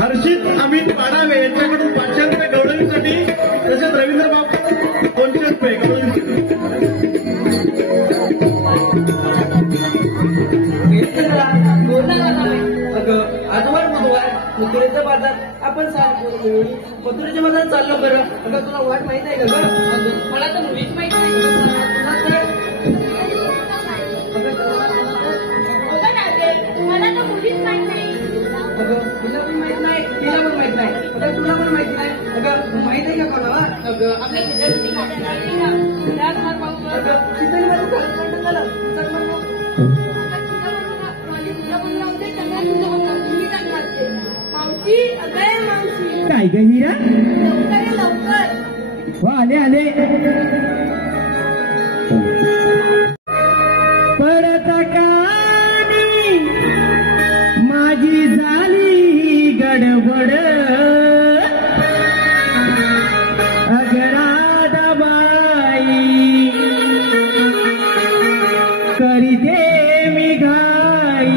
हर्षित अमित पाडावे यांच्याकडून 500 रुपये गवळणीसाठी, तसेच रवींद्र बाबू 200 रुपये गवळणीसाठी. आजवर बुधवार मथुरेचा बाजार आपण मथुरेच्या बाजारात चाललो बरं. अगं तुला वाट माहित आहे का? मला तर मुलीच माहित नाही. मला तर मुलीच माहित नाही. तुला पण माहित नाही, तिला पण माहित नाही, अगं तुला पण माहित नाही. अगं माहित आहे का कोणाला? अगं आपल्या विद्यार्थी मावशी, अगं मावशी काय ग हिरा? लवकर लवकर. हो आले आले. परत कानी माझी झाली गडबड, अगराधाबाई करीते मी घाई,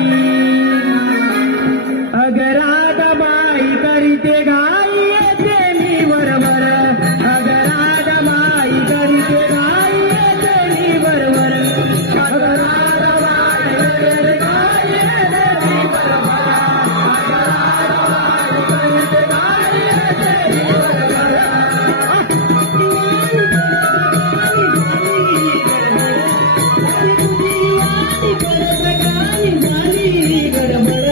अगराधाबाई करीते घाई, येते मी बरोबर, अगराधाबाई करीते घाई, येते मी बरोबर, अगराधाबाई करीते घाई, येते मी बरोबर, अगराधाबाई करीते घाई, येते मी बरोबर.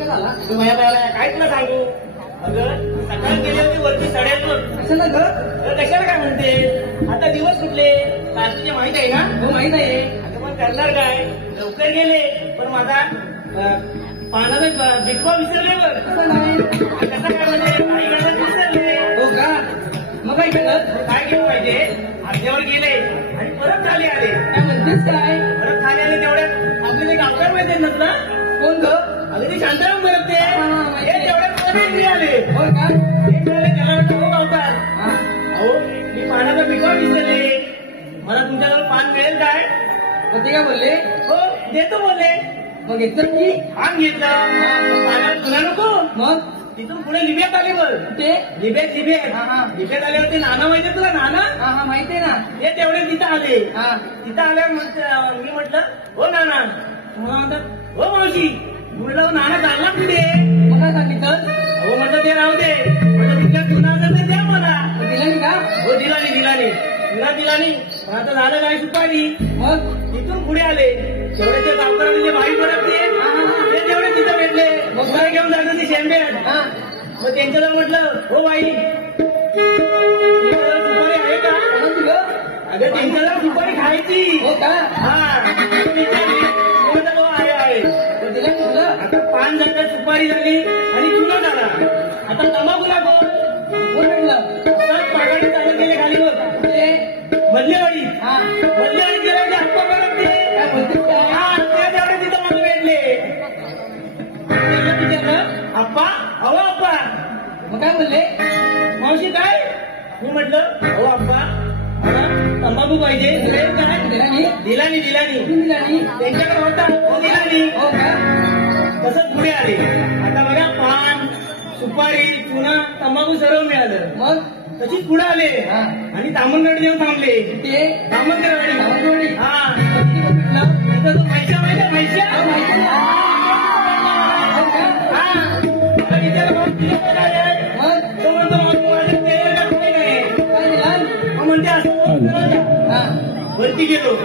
काय तुला सांगू? अगं सकाळ गेली होती वरती सड्यातून. कशाला ग? कशाला काय म्हणते? आता दिवस कुठले तारखेचे माहित आहे ना? हो माहित आहे. अगं पण करणार काय? लवकर गेले पण माझा पानाचा बिटवा विसरले बघ. कसं काय म्हणजे काही गणत विसरले. हो का? मग काय केलं? काय केलं पाहिजे? अर्ध्यावर गेले आणि परत खाली आले. काय म्हणतेस काय? परत खाली आले तेवढ्यात आपल्याला गावकार माहिती आहे ना? कोण ग? अगदी शांताराम म्हणत ते तेवढ्यात कोणी आले. हो का? त्याला गावकार. अहो मी पानाचा बिटवा विसरले. मला तुमच्याजवळ पान मिळेल काय? मग ते काय बोलले? हो देतो बोलले. मग घेतलं की? पान घेतलं. पानात तुला नको. मग तिथून पुढे लिबेत आले बघ. ते लिबेत लिबेत आल्यावर ते नाना माहितीये तुला नाना? हा माहितीये ना. हे तेवढे तिथं आले. हा तिथं आल्यावर मी म्हटलं हो नाना. मला म्हणतात हो मावशी. म्हटलं हो नाना चालला कुठे? मग काय सांगितलं? हो म्हटलं ते राहू दे. म्हटलं तिथल्या जुना असेल तर द्या मला. दिला नाही का? हो दिला नाही. पण आता झालं काय सुपारी. मग तिथून पुढे आले. तेवढे ते गावकऱ्यांनी जे बाई पडत ते तेवढे तिथं भेटले. मग काय घेऊन जायचं ते शेंबे. हा मग त्यांच्याला म्हटलं हो बाई तुझ्याकडे सुपारी आहे का? कोणाला दिलं? अगं त्यांच्याला सुपारी खायची. हो का? हा विचारली. म्हटलं हो आहे. मग दिलं नाही तुला? आता 5 झालं सुपारी झाली आणि चुना झाला. आता तंबाखूला कोण म्हणलं? पागाडी चालू केले खाली बघ. ते मल्लेवाडी हा गेला ते हप्पा करत ते. काय बोलते काय? हा ते तेवढे तिथं मला भेटले. त्यांना विचारलं अप्पा अहो अप्पा. मग काय बोलले? मावशी काय? मी म्हटलं अहो अप्पा मला तंबाखू पाहिजे. काय दिला नाही? दिला नाही दिला नाही? त्यांच्याकडे होता तो दिला नाही. हो का? तसंच पुढे आले. आता बघा पान सुपारी चुना तंबाखू सर्व मिळालं. मग तशीच पुढे आले हा आणि तामणगड येऊन थांबले. ते तामणगडवाडी. तामणगडवाडी? हा किती भेटलं? तिथं तो पैसा माहिती हो, पैसा. माहिती आहे. हो का? हा मला विचार भाऊ तुझं काय आहे? मग तो म्हणतो माझं ते काही नाही. काय दिला? मग म्हणते असं हा वरती गेलो.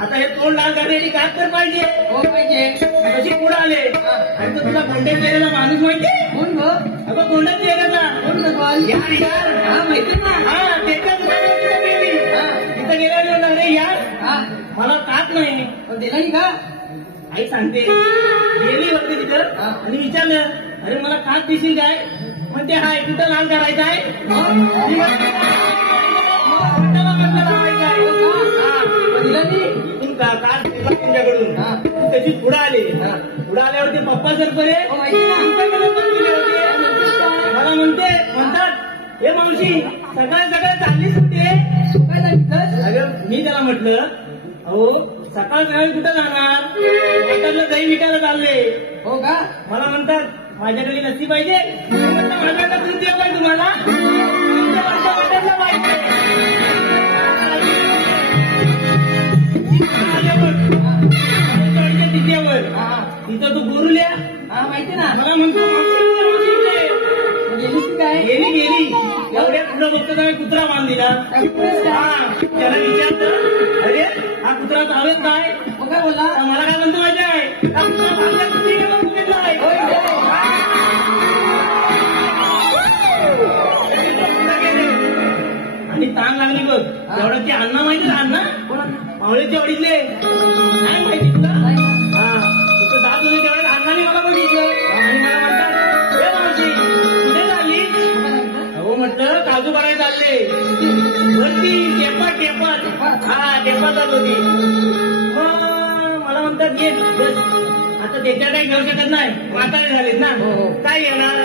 आता हे तोंड लाल करण्यासाठी काय तर पाहिजे. हो पाहिजे. तशी पुढे आले आणि तो तुला गोंड्यात गेलेला माणूस माहिती? कोण ग? अगं गोंड्यात गेलेला कोण भगवान? यार हा माहिती ना. हा त्याच्या तिथं गेली. तिथं गेल्याने म्हणलं अरे यार हा मला ताप नाही. पण दिला नाही का? आई सांगते गेली वरती तिथं आणि विचारलं अरे मला काच देशील काय? म्हणते हाय कुठं लाल करायचं आहे? मी म्हटलं, हाताला कसं लावायचं आहे? पण दिला नाही? इथून काच घेतला तुमच्याकडून. तू त्याची पुढे आले. पुढे आल्यावर ते पप्पा सर बरे हो माहिती ना. मला म्हणतात हे मावशी सकाळ चाललीच होते. काय सांगितलं? अगं मी त्याला म्हटलं अहो सकाळ कुठं जाणार? हॉटेलला दही विकायला चालले. हो का? मला म्हणतात माझ्याकडे लस्सी पाहिजे. म्हटलं माझ्याकडे दूध देऊ काय तुम्हाला? तुमच्या हॉटेलला पाहिजे. तिच्यावर तिथं तू गुरुल्या. हा माहिती ना. मला म्हणतो गेलीस काय? गेली एवढ्या पुढं बघतो तर कुत्रा मान दिला. त्याला विचारलं अरे हा कुत्रा चावेल काय? मग काय बोला? मला काय म्हणतो माहिती आहे? हा कुत्रा चावल्या कुत्रीला बघितला आहे. आणि ताण लागली बघ. तेवढं ते अण्णा माहिती ना? अण्णा मावळीच्या वडीले नाही माहिती तुला? हा तिथं जात होते तेवढ्या अण्णाने मला बघितलं आणि मला म्हणतात हे मावशी कुठे चालली? हो म्हटलं काजू करायला चालले. वरती टेपात हा टेपात जात होती. मग मला म्हणतात ये आता त्याच्या काही घेऊ शकत नाही. म्हातारे झालेत ना. काय येणार?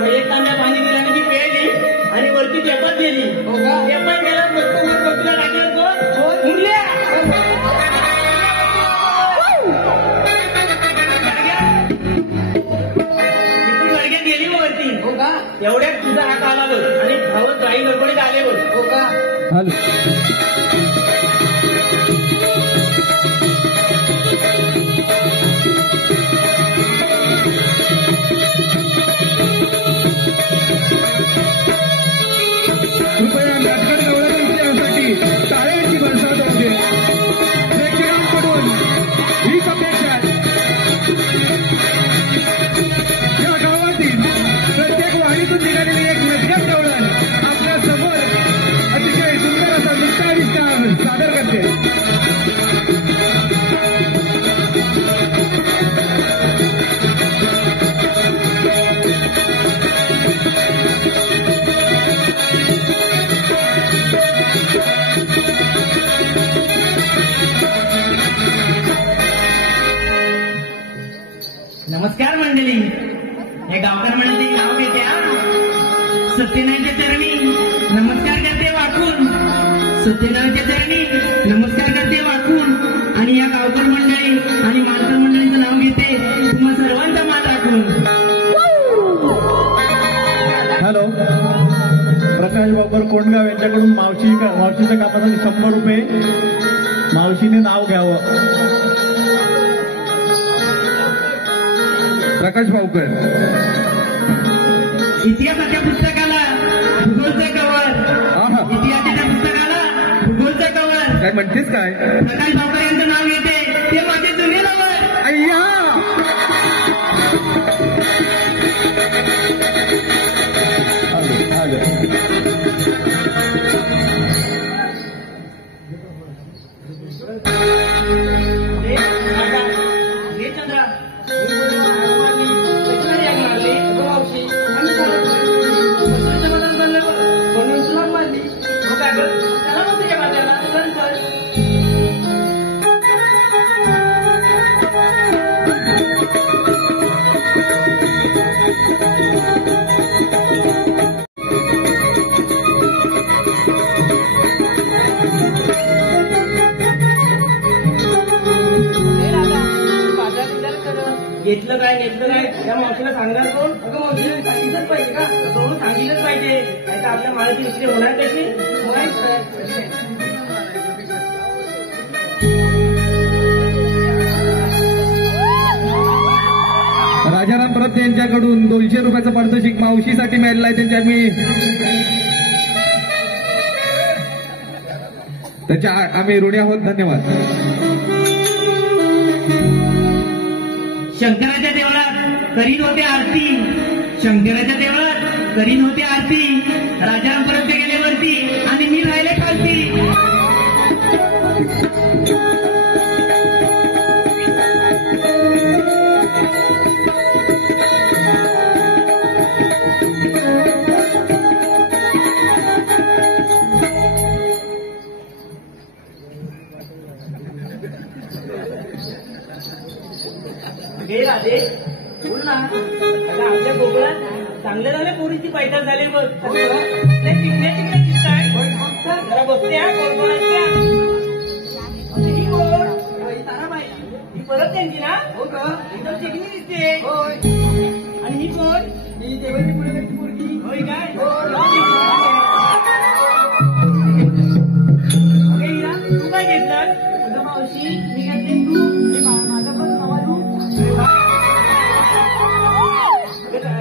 मग एक तांब्या पाणी दिलं आणि ती प्यायली आणि वरती टेपात गेली. टेपात गेला मस्त वरतीला टाकलं तो उरल्या. वर्गात गेली मग वरती. हो का? एवढ्यात तुझा हात आला बघ आणि धावत काही गडबडीत आले बघ. हो का? कृपया नाटकड गवळ्यांसाठी टाळ्यांची बरसात असते. प्रेक्षकांकडून हीच अपेक्षा या गावातील प्रत्येक वाडीतून निघालेली एक मध्यम गवळण आपल्या समोर अतिशय सुंदर असा नृत्याविष्कार सादर करते. नमस्कार मंडळी. हे गावकर मंडळी नाव घेत्या सत्यनारायणच्या चरणी नमस्कार करते वाकून. सत्यनारायणच्या चरणी नमस्कार करते वाकून आणि या गावकर मंडळी आणि मालकर मंडळीचं नाव घेते तुम्हा सर्वांचा मान राखून. कोंडगाव यांच्याकडून मावशीच्या कामासाठी 100 रुपये मावशीने नाव घ्यावं. प्रकाश भाऊकर. इतिहासाच्या पुस्तकाला भूगोलचं कवर. इतिहासाच्या पुस्तकाला भूगोलचं कवर. काय म्हणतेस काय? प्रकाश भाऊकर यांचं नाव घेते ते माझे जुने लवर. अय्या घेतलं काय या मावशीला सांगणार कोण? अगं मावशीला सांगितलंच पाहिजे का? म्हणून सांगितलंच पाहिजे. नाही तर आपल्या मालाची विक्री होणार कशी? राजाराम परब यांच्याकडून 200 रुपयाचं पारितोषिक मावशीसाठी मिळालेलं आहे. त्याच्या आम्ही ऋणी आहोत. धन्यवाद. शंकराच्या देवळात करीत होते आरती. शंकराच्या देवळात करीत होते आरती. राजाराम परब गेल्यावरती आणि मी राहिले खालती. हे राधे बोल ना. आता आपल्या कोकणात चांगल्या झाल्या पोरीची पैठण झाली. बघ तिकडे दिसताय. जरा बघते हा कोकणाच्या. ही कोण? ताराबाई. ही परत त्यांची ना? हो का? एकदम चिकनी दिसते. आणि ही कोण? ही देवाची पुढे पोरगी. होय काय? तू काय घेतलं? अगं मावशी मी घेतली. तू माझा पण नवाजू.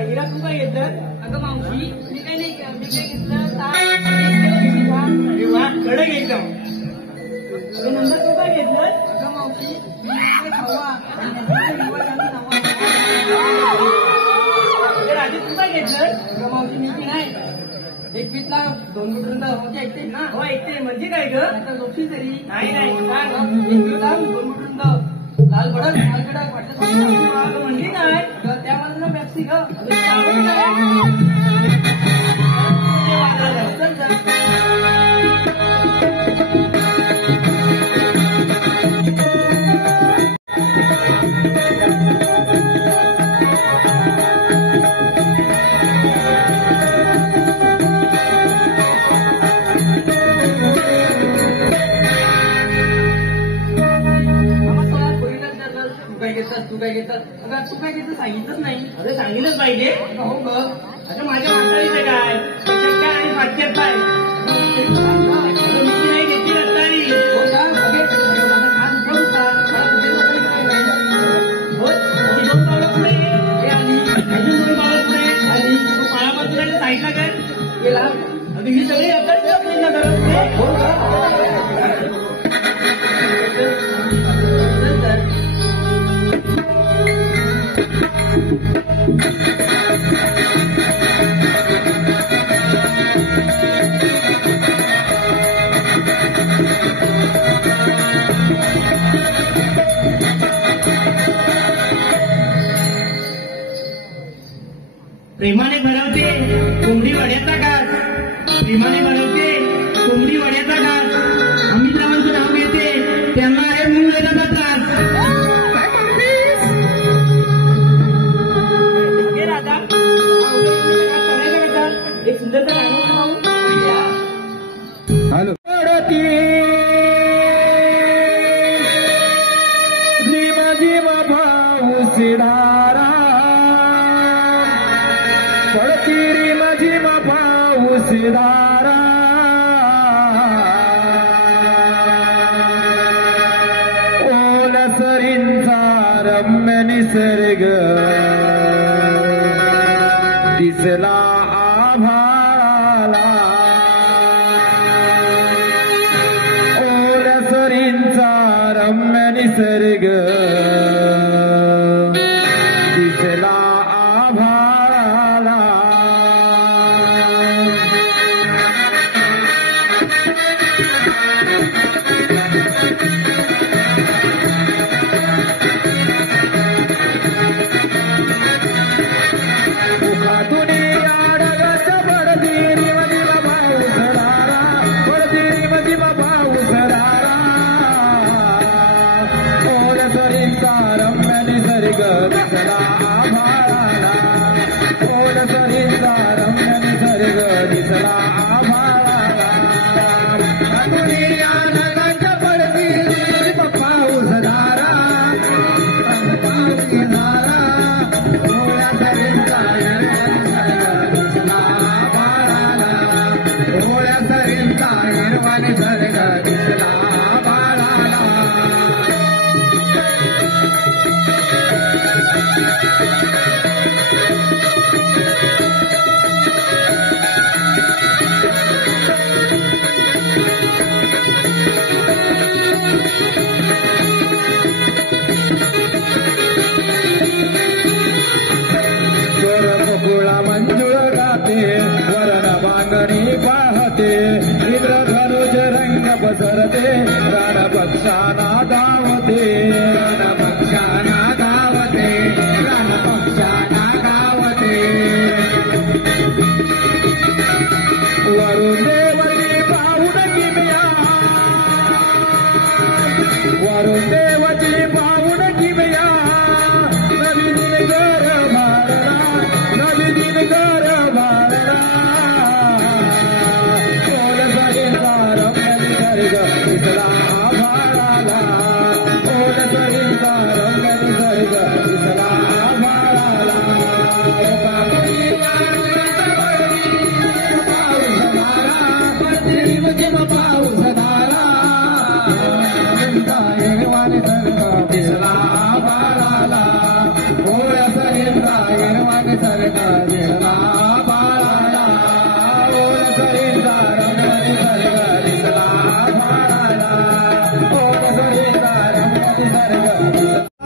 हिरा तू काय घेतलं? अगं मावशी मी काय नाही घेतलं. अरे वा कडे घ्यायचं. नंतर तू काय घेतलं? अगं मावशी राजे तू काय घेतलं? अगं मावशी मी नाही 21ला 2 मीटर होते. ऐकते ना? हो ऐकते. म्हणजे काय ग? गोष्टी तरी नाही सांग. 21ला 2 मीटर लाल भडक लाल कडक वाटत म्हणजे काय? त्या बाजूला पॅप्सी ग. तू काय घेतात? अगं तू काय घेतं सांगितलंच नाही. अरे सांगितलंच पाहिजे. हो ग. आता माझ्या माणसाळीचं काय काय आणि फाटक्यात काय मी नाही घेतली रत्ताळी. हो का? माझा खास होता. 2 पावलं पुढे आली. अजून 2 पावलं पुढे आली. पाळापासून साईडला काय गेला. अगं ही सगळी अकड हो का? प्रेमाने भरवते कोंबडी वड्याचा घास. प्रेमाने भरवते कोंबडी वड्याचा घास. अमित लावांचं नाव घेते त्यांना आहे मुंगळ्याचा त्रास. राधा एक सुंदर हॅलो जीवा भाऊ सिडारा पडती माझी भाऊ सिडारा रम्य निसर्ग दिसला आभाळाला ओलसरींचा रम्य निसर्ग दिसला आभाळाला पसरते रणपक्षाना धावते रणपक्षाना धावते रणपक्षाना धावते वरुण देवची पाहुण किमया वरुण देवची पाहुण किमया नवीन घर मारला नवीन घर मारला दिसला आभाळाला ओलसरींचा रम्य निसर्ग दिसला आभाळाला पाऊस झाला दिसला आभाळाला ओलसरींचा हिरवा निसर्ग दिसला आभाळाला ओलसरींचा रम्य निसर्ग दिसला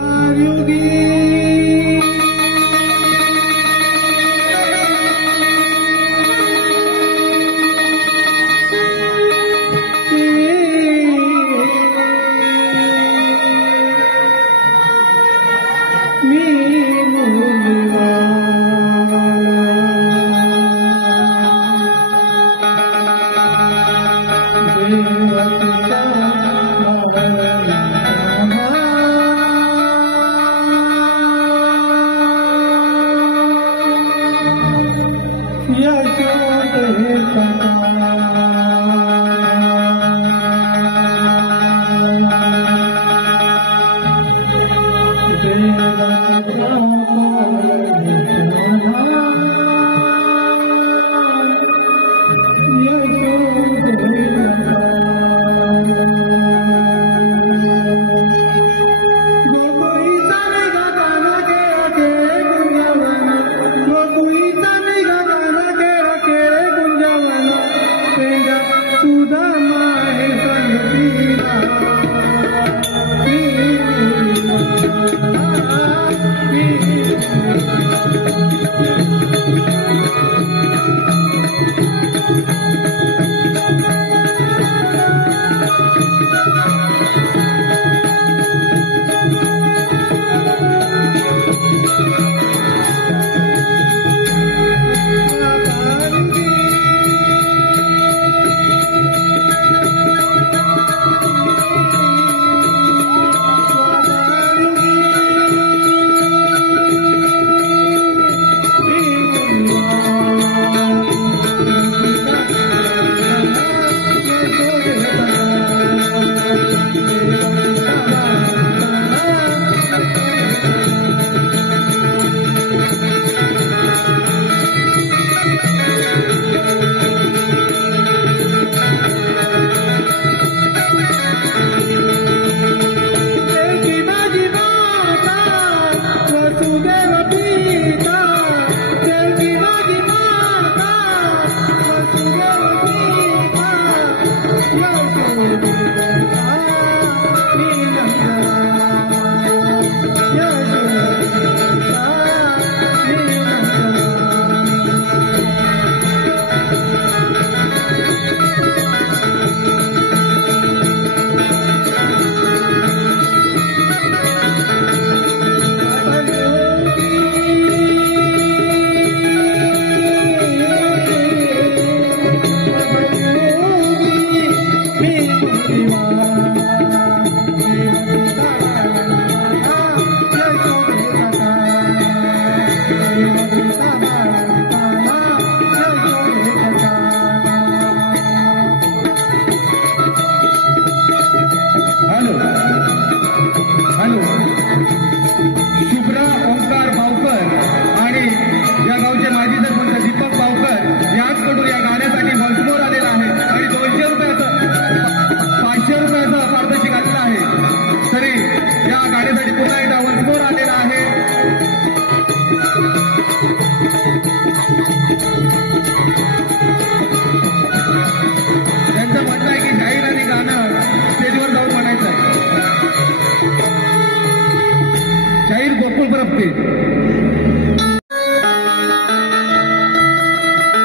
कुलप्राप्ती.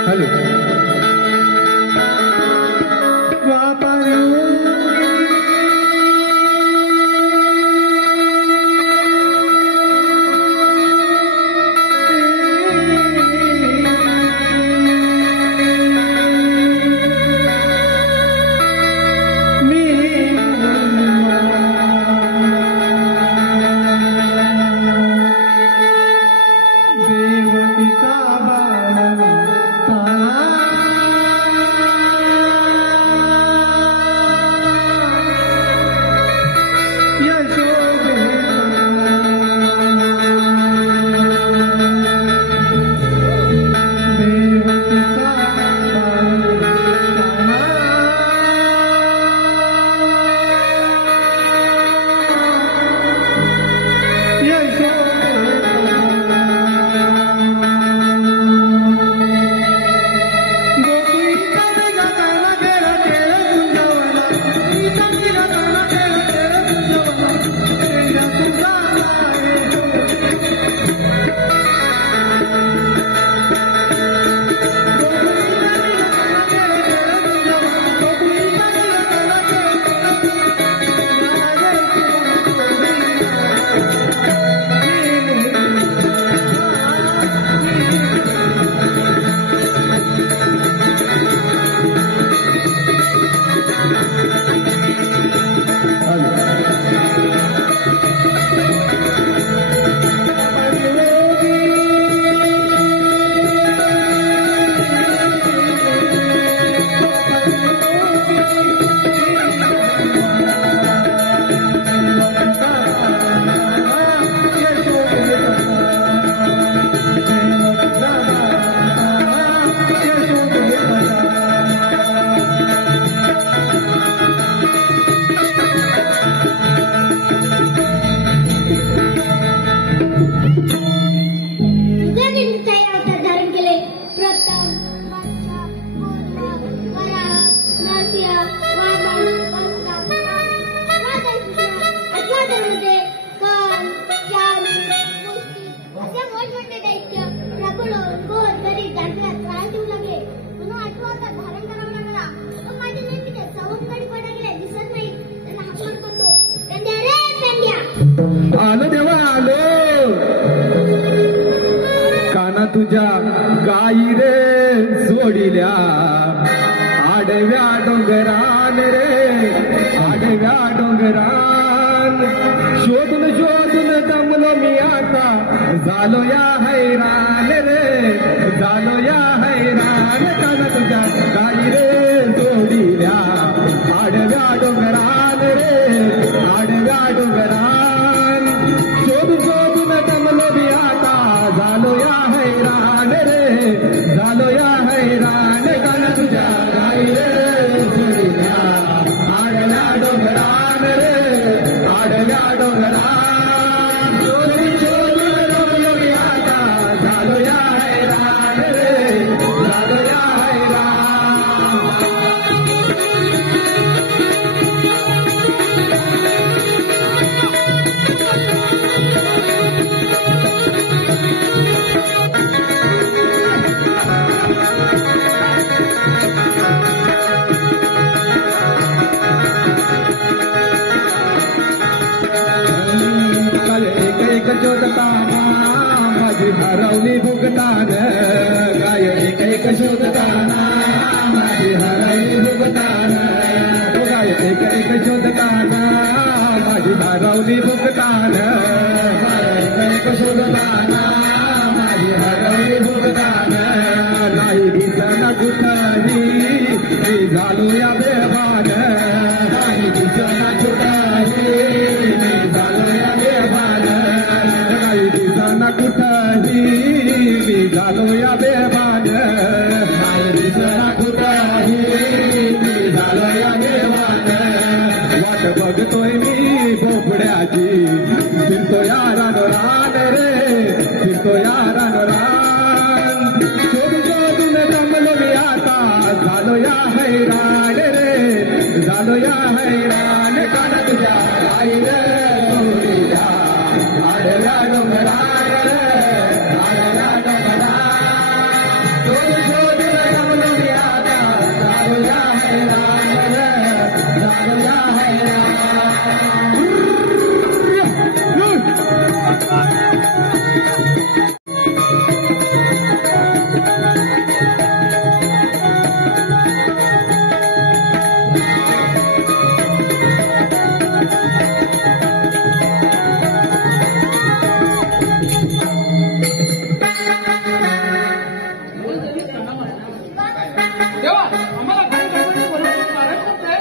हॅलो आलो देवा आलो काना तुझ्या गाई रे सोडिल्या आडव्या डोंगरान रे आडव्या डोंगरान शोधून शोधून दमलो मी आता झालो या हैरान रे झालो या हैरान काना तुझ्या गाई रे सोडिल्या आडव्या डोंगरान रे आडव्या डोंगरान शोधून शोधून दमलो मी आता झालो या हैरान रे झालो या हैरान काना तुझ्या गाई रे सोडिल्या आडव्या डोंगरान रे आडव्या डोंगरान शोधून शोधून दमलो मी आता झालो या हैरान रे झालो या हैरान. शोधताना माझी हरवली भुगतान गाय एक शोधताना माझी हरवली भुगतान गाय एक शोधताना माझी हरवली भुगतान एक शोधताना माझी हरवली भुगतान नाही दिसना कुठली मी झालो या बेभान नाही दिसना कुठली मी झालो या बेभान कुठली मी झालो या बेभान नाही दिसना कुठली मी झालो या बेभान वाट बघतोय मी बोपड्याची फिरतो या रान रे फिरतो या रान शोध शोधून जमलो मी आता झालो या हैराण रे झालो या हैराण काना तुझ्या आई रे सोडिल्या आडला डोंगरावर आडला डोंगरा शोध शोध रमलो मी आता दारूया हैराण दारूया हैराण देवा आम्हाला काय गडबडीत बोलवलं? महाराज म्हणताय.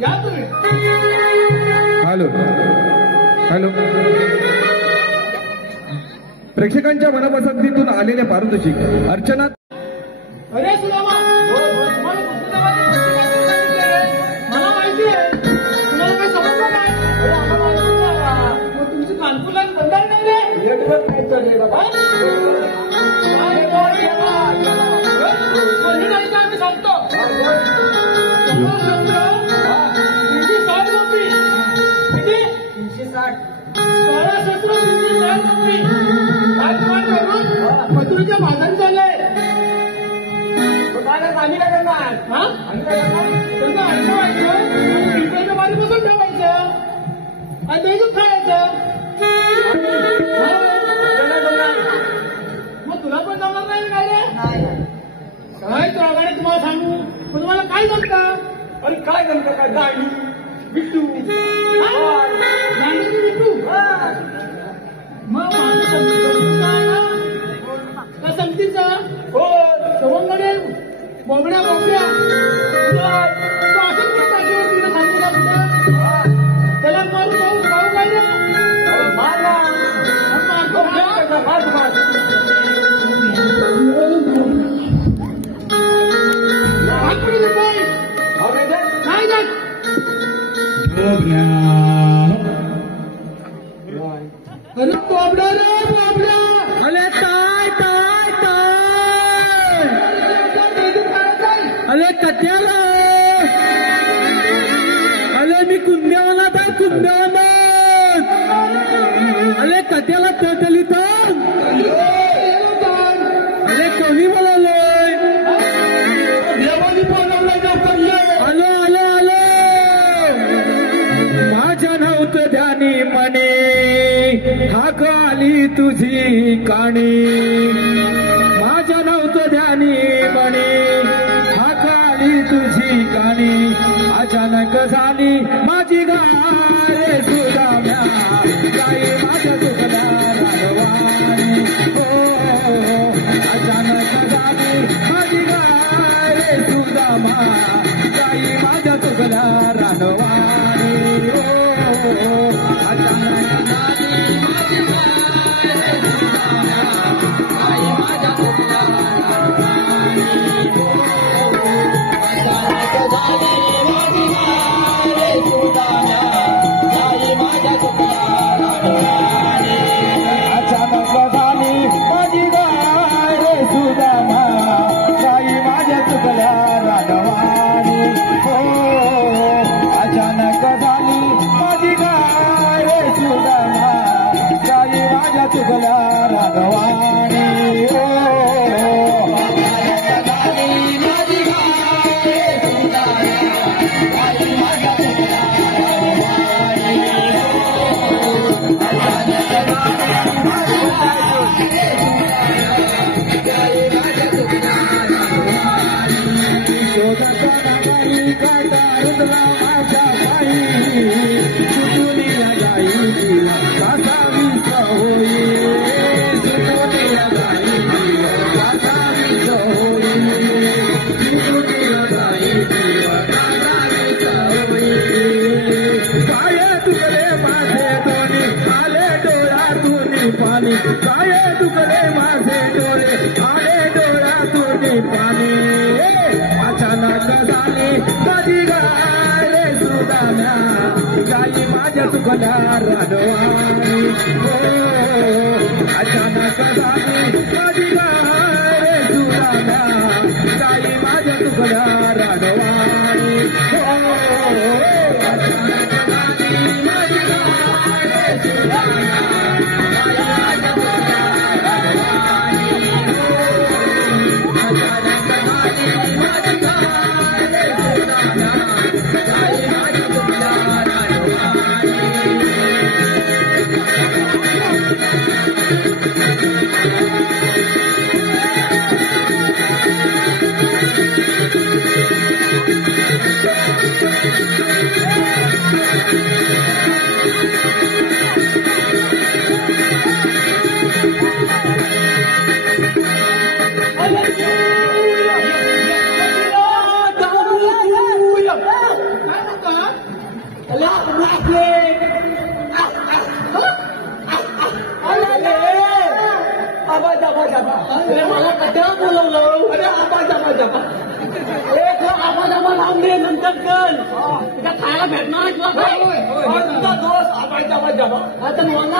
या तुम्ही. हॅलो हॅलो प्रेक्षकांच्या मनपसंतीतून आलेले पारितोषिक अर्चना अरे सुदामा, तुम्हाला पुस्तकावाले मला माहिती आहे. तुम्हाला काय समजलं नाही? अरे आम्हाला माहिती आहे. मग तुमची कानपूर लाईन बंद आहे नाही रे? नेटवर्क नाही चालले बाबा. कोणी नाही का आम्ही सांगतो. 360 रुपये. किती? 360. 360 रुपये. आज तुम्हाला करून मथुरेच्या बाजारी चाललंय. आम्ही काय करणार? आम्ही काय करणार? त्यांचं अन्न व्हायचं, पिंपळाच्या बारी बसून ठेवायचं आणि दहीच खायचं. मग तुला पण जमणार नाही काय रे? काय तुला तुम्हाला सांगू, पण तुम्हाला काय जमतं? अरे काय जमतं? काय गाडी बिट्टू गाडी बिट्टू मग का संगतीचा हो सवंगडे बोबड्या बोबड्या असं कुठे टाकीवर तिकडे सांगू लागतं. त्याला मारू पाहू पाहू काय रे? नाही जात. अरे बोबड्या रे बोबड्या. अरे काय काय काय अरे कट्याला अरे मी कुंद्यावाला काय कुंद्यावाला अरे कट्याला टोटली तर अरे कोणी बोलावलंय? आलो आलो आलो माझ्या नव्हतं ध्यानी म्हणे हाक आली तुझी काणी माझ्या नव्हतं ध्यानी म्हणे हाक आली तुझी काणी अचानक झाली माझी गाय सुदाम्या गाई माझ्या तुझला रागवाणी हो अचानक झाली माझी गाय सुदामा गाई माझ्या तुझला रागवाणी हो अचानक झाली तुगला रागवाणी हो माझी गाय माझ्या तुगला काय तुकडे माझे डोळे आले डोळ्यातून पाणी अचानक झाली माझी गाय सुदाम्या गाई माझ्या तुकड्या राडवाणी अचानक झाली माझी गाय सुदाम्या गाई माझ्या तुकड्या राडवाणी मला कशाला बोलवलं? अरे आवाज लावून दे नंतर कर तुला खायला भेटणार तुला काय तुझा दोस्त आवाज आता मला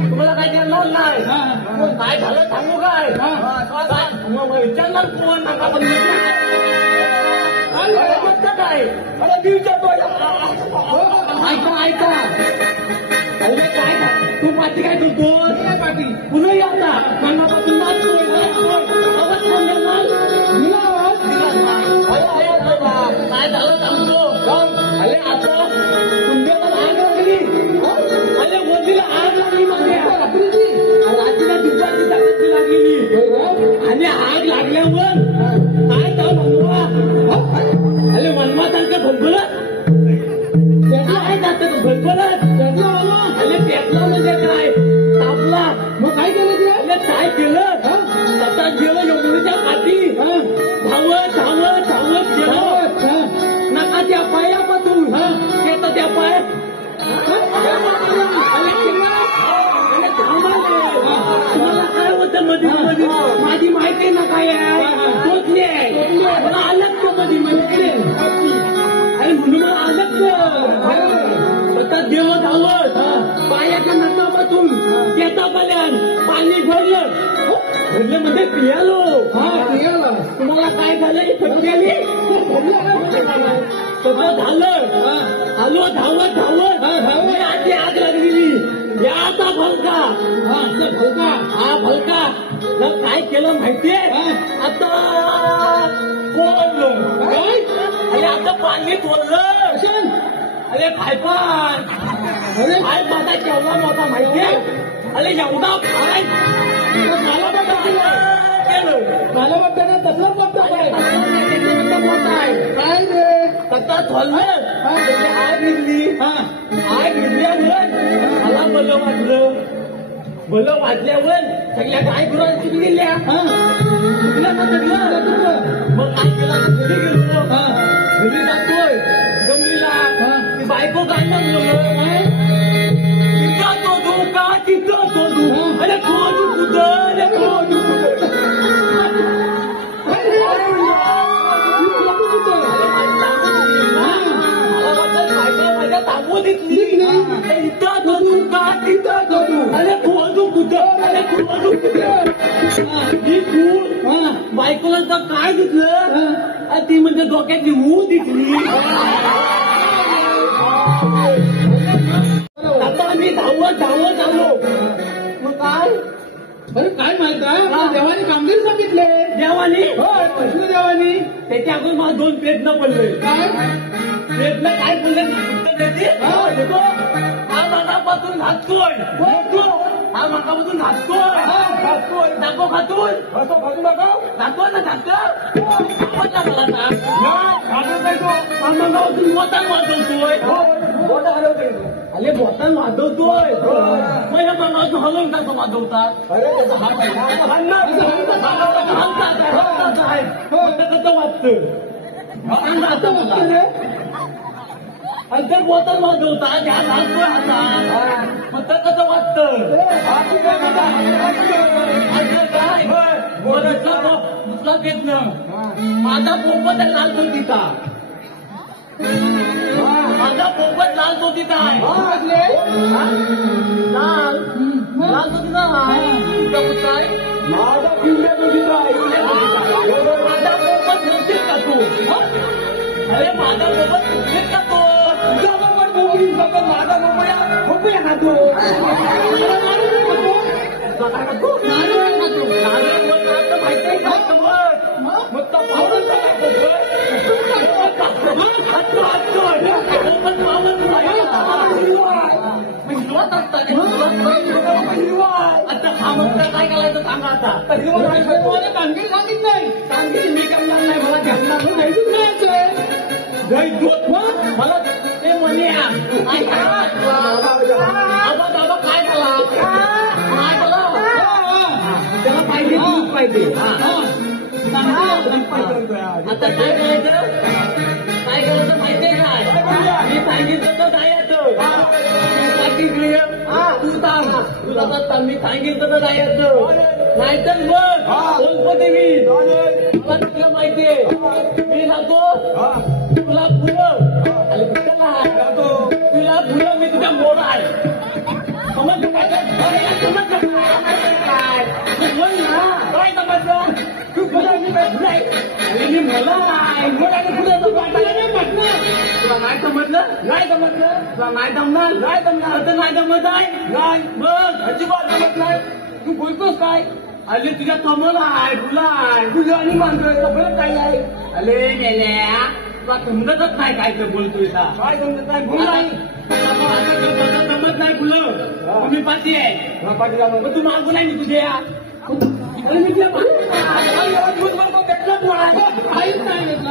तुम्हाला काय करणार नाही काय झालं सांगू काय विचारणार कोण नका काय ऐका अरे काय तू पाठी काय करतो पाठी पुन्हा आता कानापासून काय झालं सांगतो अरे आता तुमच्याला आग लागली अरे मोदीला आग लागली रात्रीला दुपारची जागृती लागलेली आणि आग लागल्यावर काय तर म्हणवा अरे मनमातांचं भरभरत काय जातं भरभरत अरे पेटला म्हणजे काय तापला मग काय केलं ते अरे काय केलं आता गेलं एवढ्याच्या पाठी धावत गेलं नका त्या पायापासून येतं त्या पाय तुम्हाला काय होतं मध्ये माझी माहिती ना काय आहे तोचली आहे मला आलंच तो मध्ये माहिती अरे म्हणून मला आलंच आता गेलो धावत पायाच्या नकापासून केसापर्यंत पाणी भरलं म्हणजे पियालो तुम्हाला काय झालं सगळं झालं आलो धावत आधी आग लागलेली याचा भलका हा भलका काय केलं माहितीये आता कोणलं अरे आता पाणी तोडलं अरे खायपान काय माझा केवढा मोठा माहितीये अरे एवढा खाय मला वाटतं ना तसं मोठा आहे काय रे तसा थोडलं आग गिरल्यावर मला भलं वाटल्यावर सगळ्या गाय गुरांना चुकी गेल्या मग काय केला घरी गेलो घरी जातोय जमलीला बायको गायला तिथं शोधू अरे खोजू माझ्या ताबू दिसली इथं शोधू का तिथं शोधू अरे खोजू कुठं ही खून बायकोला तर काय दिसलं ती म्हणजे डोक्यातली मूळ दिसली आता मी धावत आलो मग काय अरे काय माहित आहे देवाने कामगिरी सांगितले देवानी कसली देवानी त्याच्या अगोदर मला 2 प्रयत्न पडले काय प्रयत्न काय पडले हा मागापासून घातोय हा मागापासून घातोय दाखव खातोय दाखव ना मागापासून बोटान वाजवतोय अरे बोटान वाजवतोय मग या मागापासून हलवून टाकतो वाजवतात कसं वाजतं अंतर बोटल वाजवतात ह्या घालतोय हातात मग तर कसं वाटतं दुसरा प्रयत्न माझा पोपट लाल चोतीचा माझा पोपट लाल चोतीचा आहे लाल चोतीचा आहे माझा पिवळ्या चोतीचा आहे माझा पोपट नसतील का तू अरे माझा पोपट नसतील का तू माझा पोपया खातो आता काय करायचं सांगा आता कामगिरी सांगित नाही कामगिरी मी करणार नाही मला घ्यायला मला ते म्हणे बाबा काय झाला त्याला पाहिजे आता काय करायचं माहितीये काय मी सांगितलं तर जायचं तू सांग तुला तर मी सांगितलं तर जायचं नाहीतर बघ गणपती मला तुला माहितीये मी जातो तुला फुलं तुला फुलं मी तुझ्या मोड आहे समजलं काय समजलं काय समजलं तू फुलं मी नाही मी मला तुला नाही समजलं नाही समजलं तुला नाही जमणार नाही जमणार तर नाही जमत आहे नाही बघ अजिबात जमत नाही तू बोलतोस काय अरे तुझ्या कमल आहे फुलं आहे तुझ्या आणि मानतोय सगळं काय आहे अरे गेल्या तुला समजतच नाही काय ते बोलतोय काय समजत नाही बोल नाही समजत नाही फुलं तुम्ही पाठी आहे पाठीला मग तू मागू नाही मी तुझ्या अरे मी तुला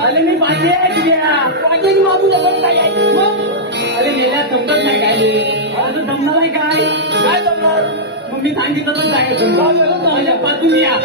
अरे मी पाठी आहे तुझ्या पाठी मागू जमत नाही अरे गेल्या समजत नाही काय असं जमणार आहे काय काय जमणार मग मी सांगितलं तर जायचं माझ्या पाठून या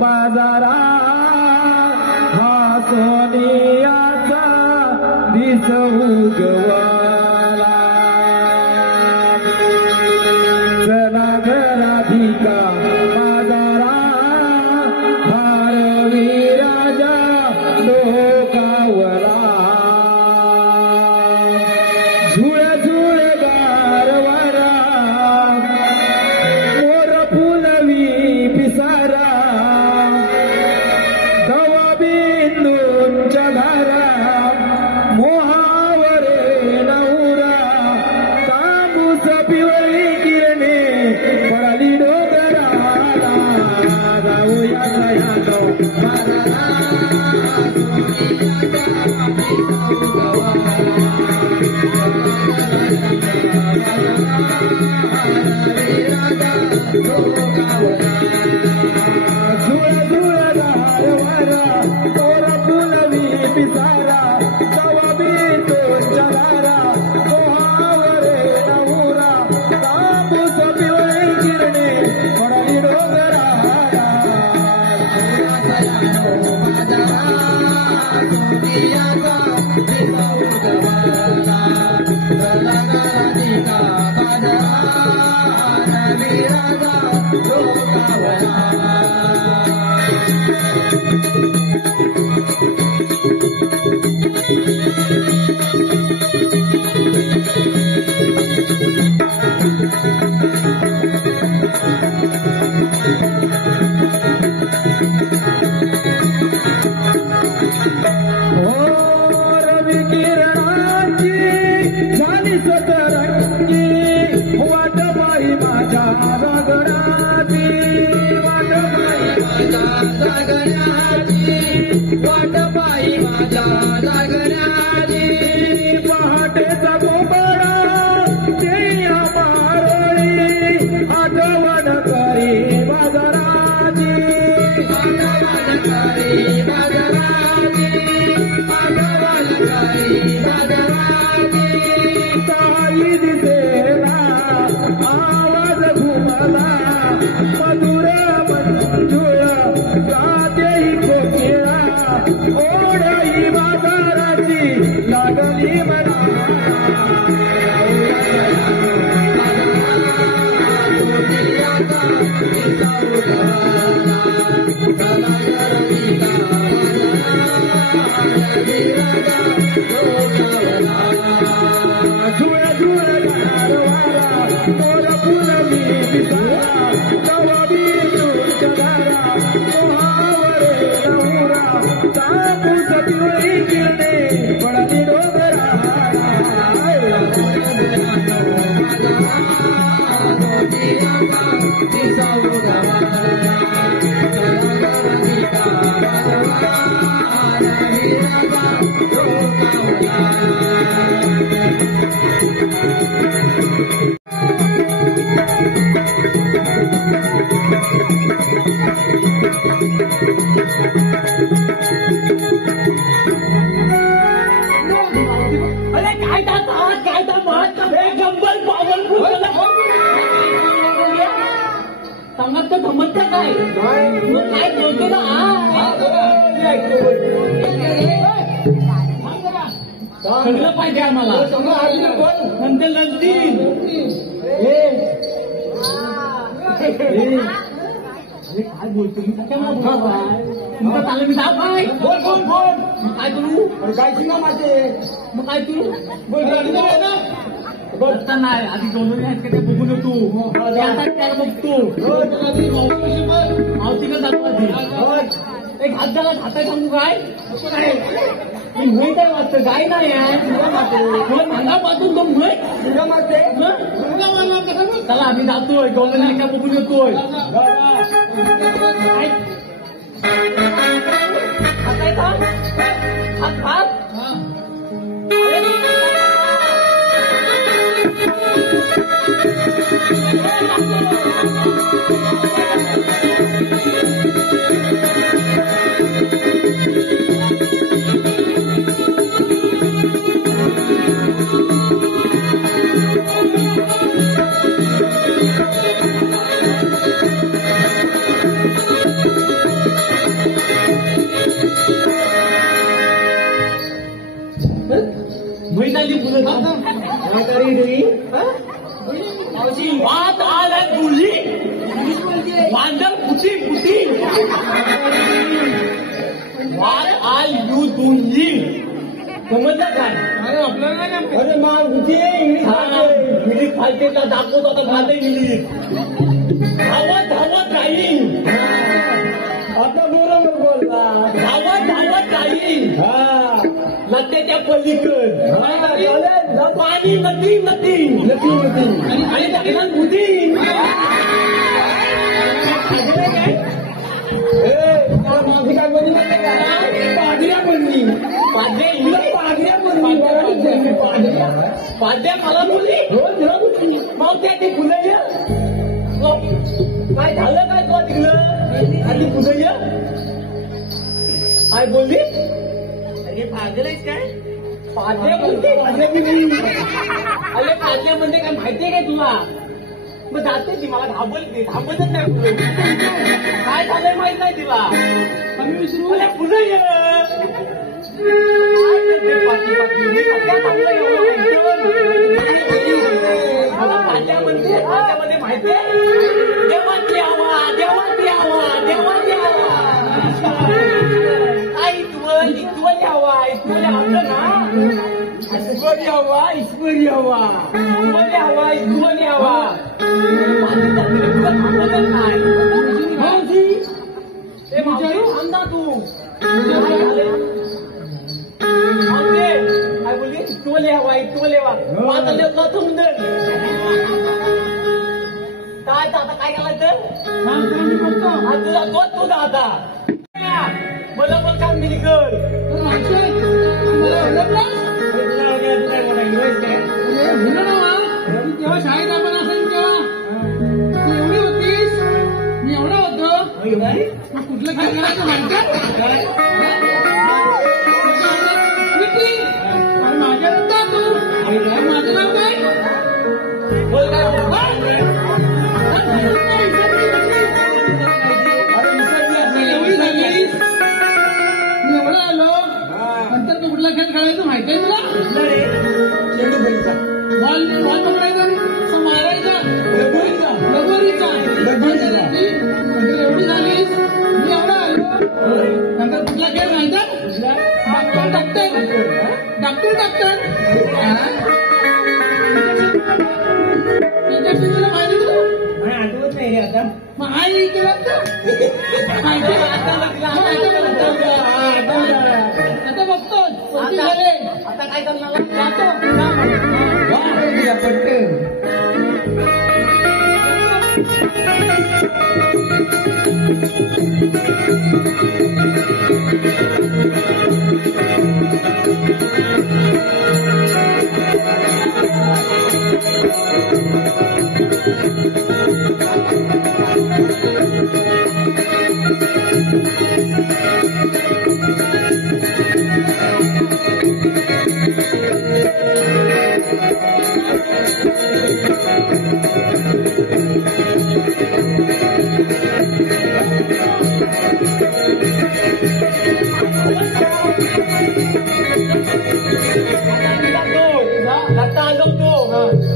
बाजारा हा सोनियाचा दिस उगवाला चला घराधिका बाजारा भारवी राजा लोकावला झुळ झुळ गारवारा मोर फुलवी पिसारा दवा बिंदूंच्या धारा मोहावरे नवरा तांबूस पिवळी किरणे पडली डोंगराला जाऊया सयानो झुळ झुळ गारवारा मोर फुलवी पिसारा दवा बिंदूंच्या धारा मोहावरे नवरा तांबूस पिवळी किरणे पडली डोंगराला रवी किरणाची झाली सतरंगी वाट बाई माझ्या गगनाची वाट बाई माझ्या गगनाची वाट बाई माझ्या गगनाची पहाटेचा बोबडा देया मारोळी आठवण करी बाजाराची आठवण करी बाजाराची ताई दिसेना आवाज घुमला मधुर मंजुळ गातेही कोकिळा ओढई बाजाराची लागली मला झुळ झुळ गारवारा मोर फुलवी पिसारा दवा बिंदूंच्या धारा मोहावरे नवरा तांबूस पिवळी किरणे पडली डोंगराला अरे काय गंबल पॉवरफुल समजत काय मग काय बोलतो ना सगळं पाहिजे आम्हाला नंतर नंतर काय बोलतो तुमचं चालू मी साप आहे काय करू काय शिका माझे मग काय करू बघता नाही आधी दोन आहेत का ते बघून येतो त्याला बघतो मावतीकडे जातो आधी एक हात झाला हाताय सांगू काय मुळे काय वाटतं काय नाही तुला मागा पासून तो मुळे चला आम्ही जातोय दोन का बघून येतोय हात हात महिलांनी फुलं वाद आलाय बोलली वांदर फुटी फुटी वाद आल यू दोन्ही समजलं काय अरे मा इंग्लिश फालतेला दाखवतो आता फालते इंग्लिश धावत धावत काही आता बरोबर बोलला धावत धावत काही लत्याच्या पलीकड पाणी नदी नदी आणि त्याला बुधी माझी काय बनली पादऱ्या बनली पाद्या मला बोलली मग त्या ते फुलయ్య काय झालं काय तुला तिकडं आधी फुलయ్య काय बोलली अरे पागल आहेस काय पाद्या बोलते अरे पाद्या म्हणजे काय माहितीये काय तुला मग जाते ती मला थांबतच नाही काय झालंय माहित नाही तिला आम्ही विसरू अरे फुलయ్య पाद्यामध्ये माहितीये देवाची हवा देवाची हवा देवाची हवा ईश्वरी हवा ईश्वरी हवं ना ईश्वरी हवा ईश्वरी हवा ईश्वरी हवा ईश्वरी हवा थांबतच नाही ते थांबा तू काय बोलली इतवले हवा इतवले हवा आता समजून काय आता काय करायचं तुझा तोच तुझा आता मला पण काम दिली कर तेव्हा शाळेत आपण असेल तेव्हा तू एवढी होतीस मी एवढं होतो कुठलं काय करायचं माहिती माझ्या तू माझं नाव काय बोल काय एवढी झाली मी एवढं आलो नंतर तू कुठला खेळ खेळायचं माहिती आहे तुला बॉल पकडायचा मारायचा लगोरीचा एवढी झालीस मी एवढं आलो नंतर कुठला खेळ माहिती डॉक्टर इंजेक्शन तुला माहिती तुला आठवत नाही रे आता मग आई तुला आता बघतो आता काय करणार जातो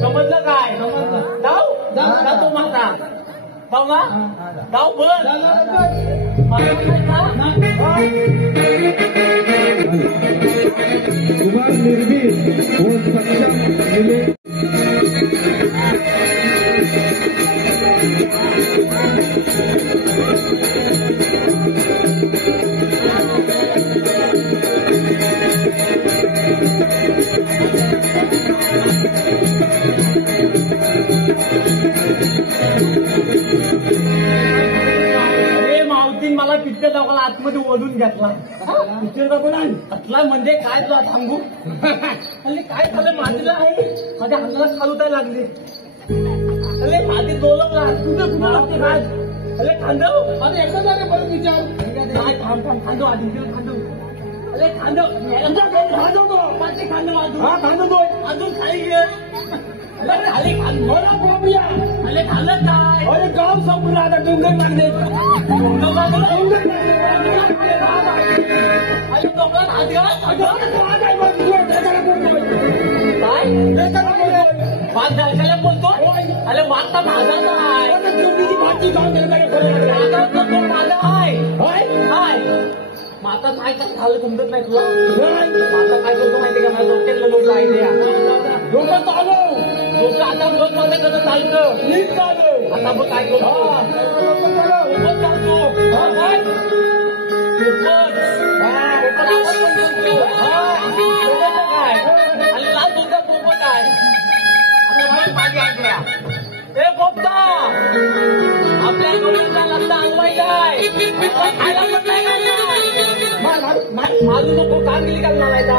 समजलं काय जाऊ जातो माझा जाऊ ना जाऊ बोल कुमार निर्भीड व सक्षम मुले मावतीन मला पिक्चर दाखवला आतमध्ये ओढून घेतला पिक्चर दाखवला असला म्हणजे काय तुला सांगू अरे काय झालं माझीला आहे माझ्या हाताला खालुटायला लागले अरे माझी डोलवला तुझं कुठं लागते काय अरे खांदव अरे एकदा झाले परत विचार काय थांब थांब खांदव आधी खांदव अरे खांदव पाचशे खांदव अजून खाली घे अरे खाली खांदवला बाबूया अरे खाल्लं काय अरे गाव संपलं आता डोंगर मागणे अरे डोंगरात हात घाल भात घालकायला बोलतो अरे मागता माझा काय माता काय काय झालं समजत नाही तुला माता काय करतो माहिती का मला डोक्यातलं लोक आहे डोकं चालव डोकं आता रोज माझं कसं चालतं नीट चालव आता मग काय करतो चालतो काय आणि लाल तुझा पोपट आहे आता माझी ऐकल्या हे पोपटा आपल्या डोळ्याचा लग्न आणवायचा आहे खायला पण नाही माझू नको काम केली का म्हणायचा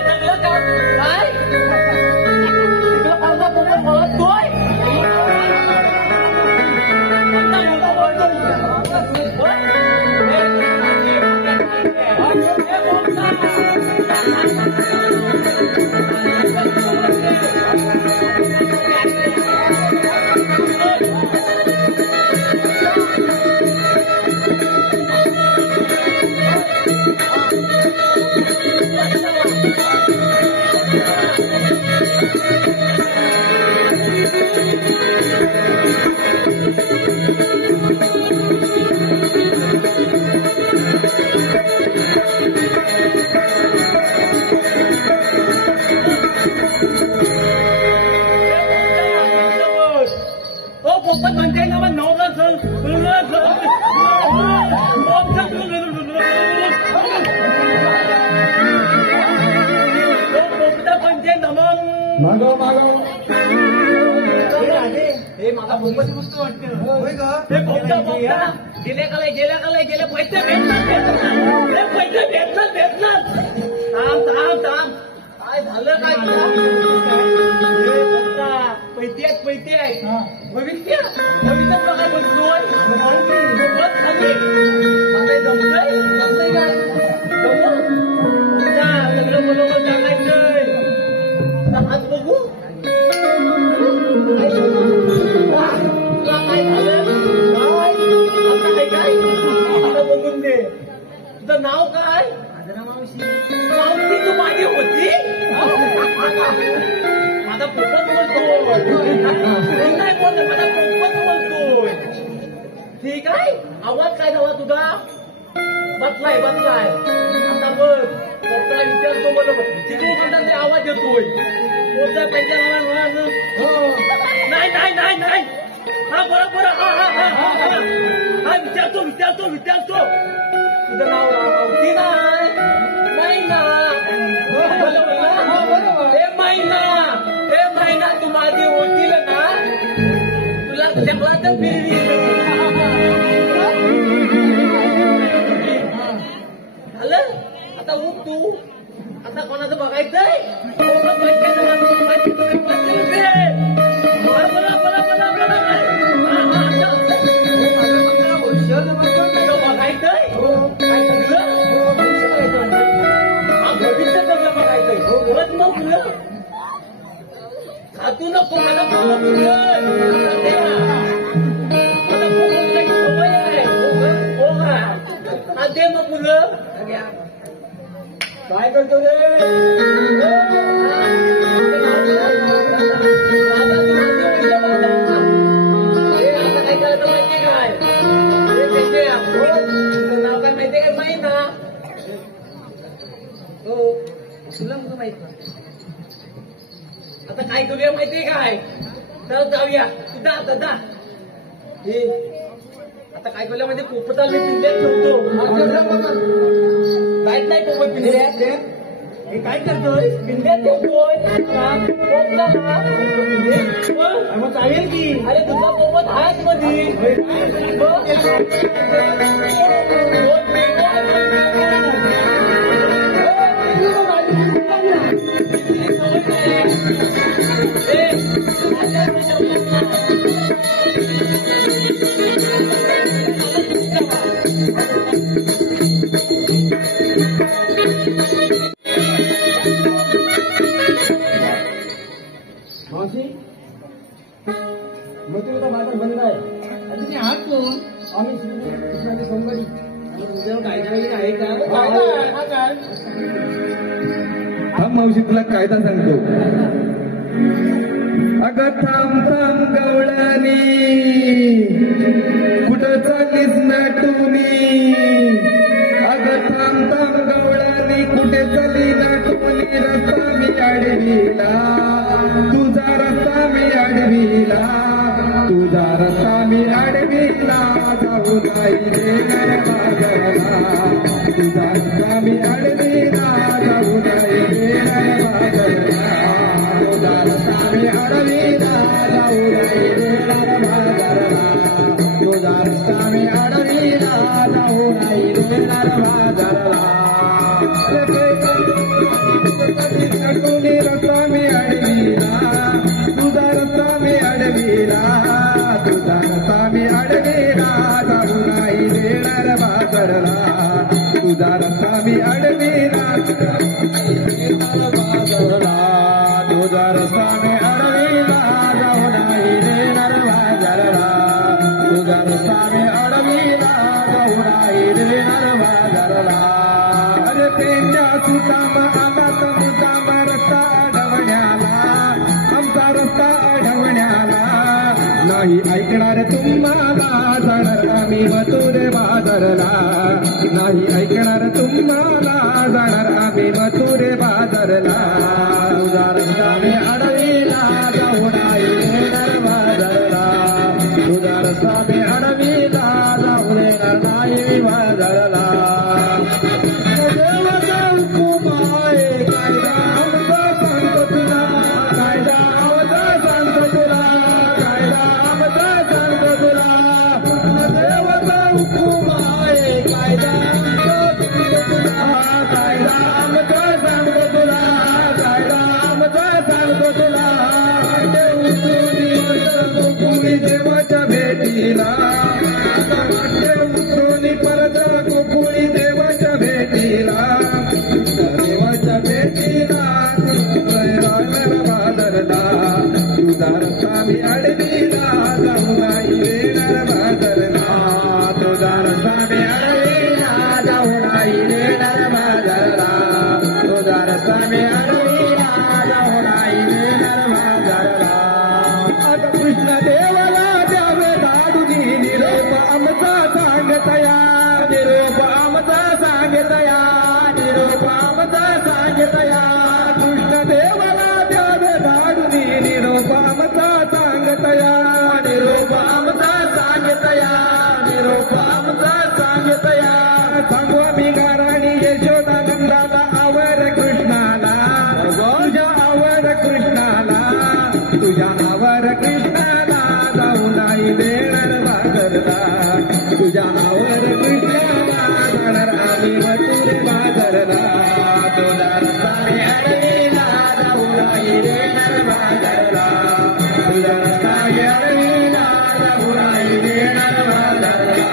जगलं का काय तिकडं माझा पोपट बोलतोय पोपट म्हणते ना मग नवरा सण पोपटा म्हणते नमन मागव मागव हे मला पोपट मस्त वाटते हे पोपटा पोपटा गेल्या पैसे भेटणार थांब काय झालं काय पैसे आहेत भविष्य तुला काय म्हणतोय जमतंय काय सगळं बरोबर टाकायचंय हात बघू तुला काय झालं काय बघून दे तुझं नाव काय मावशी तू माझी होती माझा पोपट बोलतोय नाही बोलतोय माझा पोपट बोलतोय ठीक आहे आवाज काय झाला तुझा बसलाय आता बघ पोपटला विचारतो बरोबर तिकडे म्हणतात ते आवाज येतोय त्यांच्या नाही हा बरोबर हा विचारतो तुझं नाव रावती नाही महिना तू माझी होतील ना तुला चकलात फिरली आलं आता उठ तू आता कोणाचं बघायचंय तू नको मला दे मग मुलं काय करतो रे आता काय करायचं माहिती काय नाव काय माहिती काय माहित ना हो तुला मग माहित ना आता काय करूया माहितीये काय तर जाऊया तुझा दादा हे आता काय करूया म्हणजे पोपटाला पिंड्यात ठेवतो काहीच नाही पोपट पिंड्यात हे काय करतोय पिंड्यात ठेवतोय मग चालेल की अरे तुझा पोपट आहेच मध्ये मावशी मथुरेचा बाजार बंद आहे आणि तुम्ही आहात कोण आम्ही कृष्णाची सोमवारी तुझ्यावर कायदा वगैरे आहे का हा मावशी तुला कायदा सांगतो अगं थांब थांब गवळणी कुठं चालीस नटुनी अगं थांब थांब गवळणी कुठे चाली नटुनी रस्ता मी अडविला तुझा रस्ता मी अडविला तुझा रस्ता मी अडविला जाऊ नाही देणार बाजाराला तुझा रस्ता मी अडविला जाऊ नाही देणार बाजाराला तुझा रस्ता मी अडविला जाऊ नाही देणार बाजाराला तुझा रस्ता मी अडविला जाऊ नाही देणार बाजाराला तुझी रस्ता मी अडविला तुझा रस्ता मी अडविला तुझा रस्ता मी अडविला जाऊ नाही देणार बाजारला तुझा रस्ता मी अडविला बाजारला तुझा रस्ता मी अडविला जाऊ नाही देणार बाजारला तुझा रस्ता मी अडविला जाऊ नाही देणार बाजारला अरे त्यांच्या सुताम आमात मुद्दाम रस्ता अडवण्याला आमचा रस्ता अडवण्याला नाही ऐकणार तुम्हाला जाणार आम्ही मथुरे बाजारला नाही ऐकणार तुम्हाला जाणार आम्ही मथुरे बाजारला तुझा रस्ता मी अडविला जाऊ नाही देणार बाजारला तुझा रस्ता मी अडविला जाऊ देणार नाही बाजारला देवाचा हुकूम आहे कायदा आमचा सांगतो तुला कायदा आमचा सांगतो तुला कायदा आमचा सांगतो तुला देवाचा हुकूम आहे कायदा आमचा सांगतो तुला कायदा आमचा सांगतो तुला कायदा आमचा सांगतो तुला गोकुळी देवाच्या भेटीला उतरून परत गोकुळी देवाच्या भेटीला देवाच्या भेटीला बाजारला तुझा रस्ता मी अडविला जाऊ नाही देणार बाजारला तुझा रस्ता मी अडविला जाऊ नाही देणार बाजारला तुझा रस्ता मी अडविला जाऊ नाही देणार बाजारला कृष्ण देवाला द्यावे दाडुनी निरोप आमचा सांगतया निरोप आमचा सांगतया निरोप आमचा सांगतया कृष्ण देवाला द्यावे दाडुनी निरोप आमचा सांगतया निरोप आमचा सांगतया निरोप आमचा सांगतया सांगवा मी गाराणी यशोदा नंदाला आवर कृष्णाला तुझ्या आवर कृष्णाला तुझ्या आवर कृष्णाला जाऊ नाही तुझ्या नावावर कृष्णाला जाणार आम्ही मथुरे बाजारला तुझ्या रस्ताने अडविला जाऊला येणार बाजारला तुझ्या रस्ताने अडविला जाऊला येणार बाजारला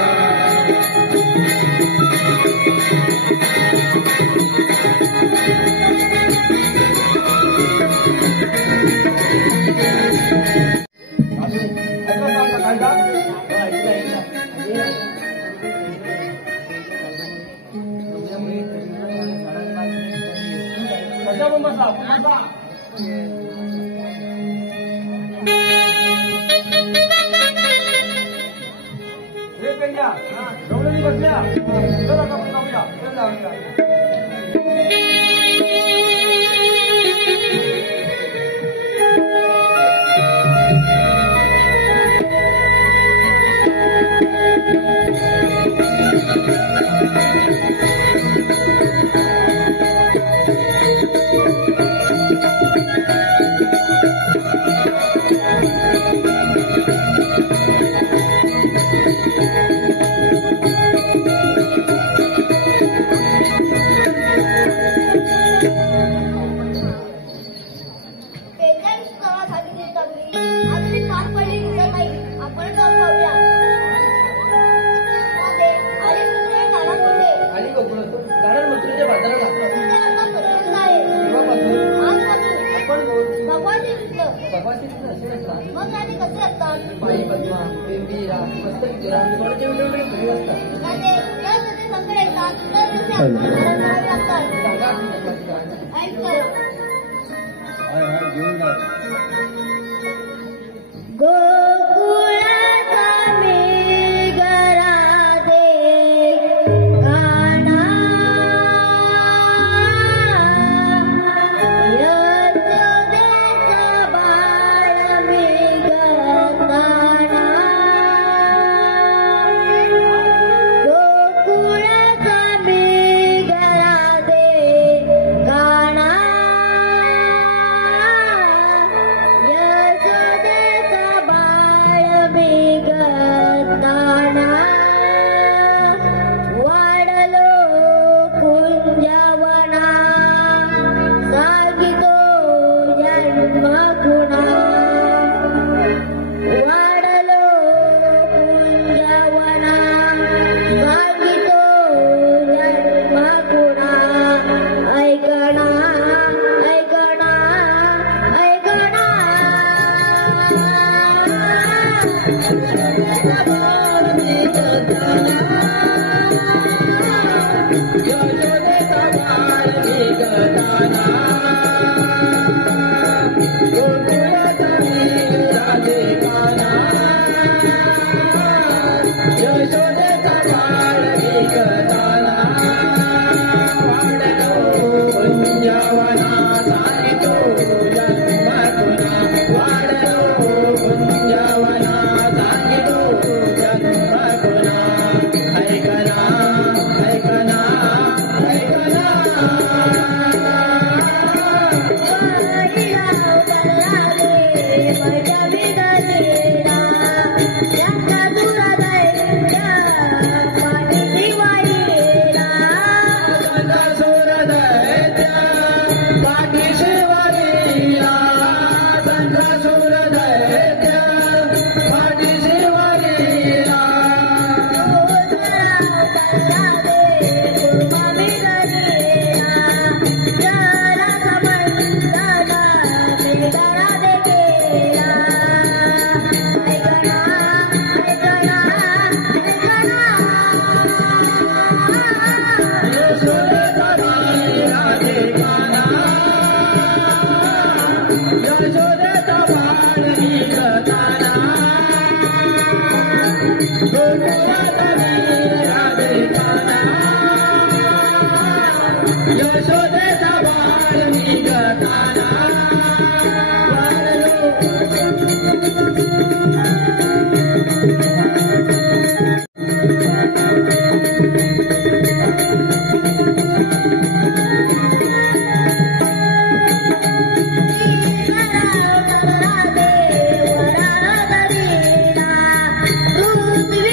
पृथ्वी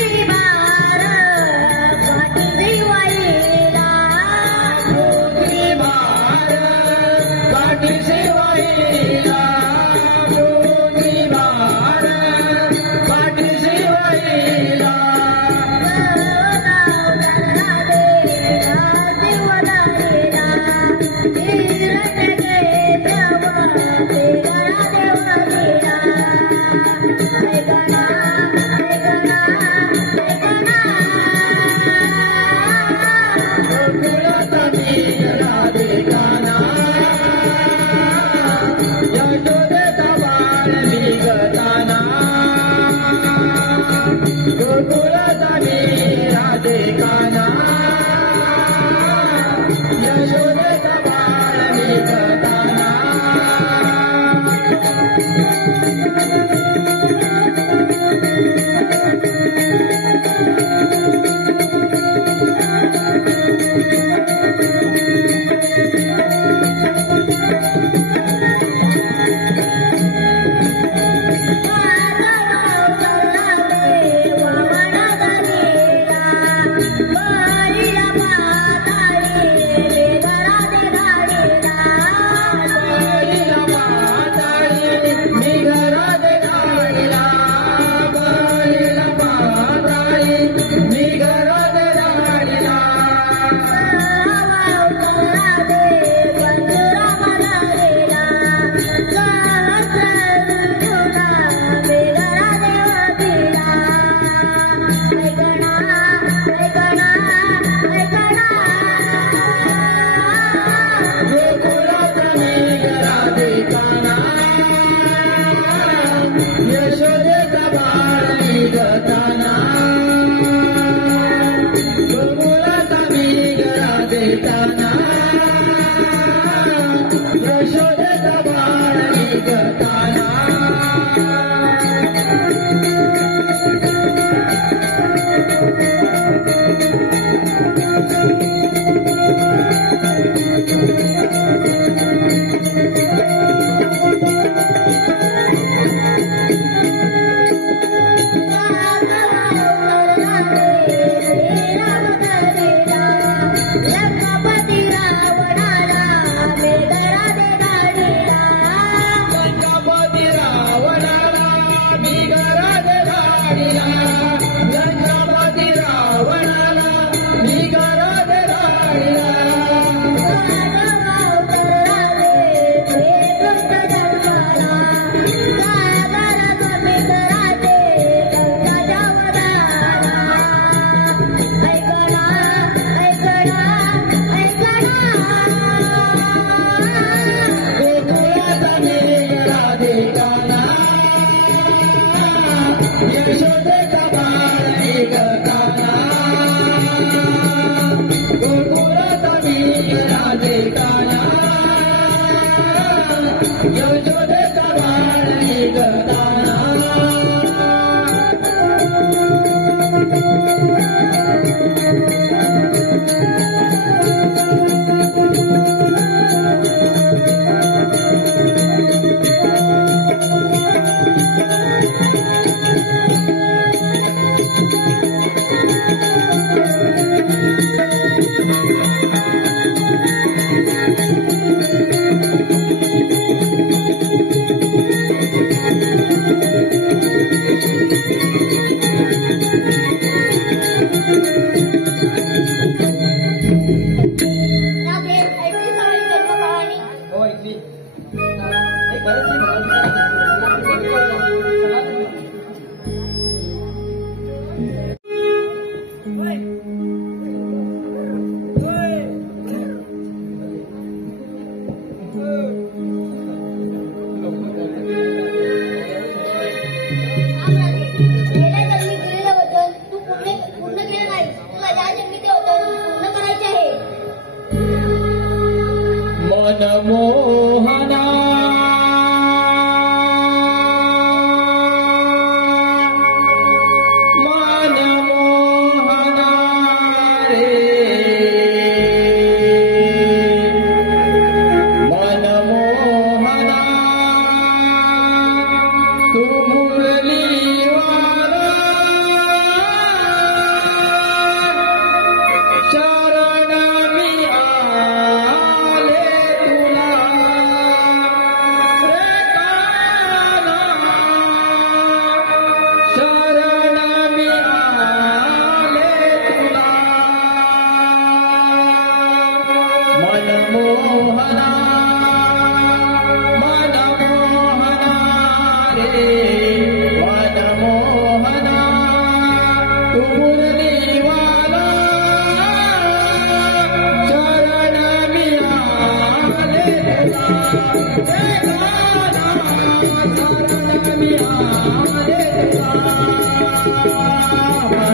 Hare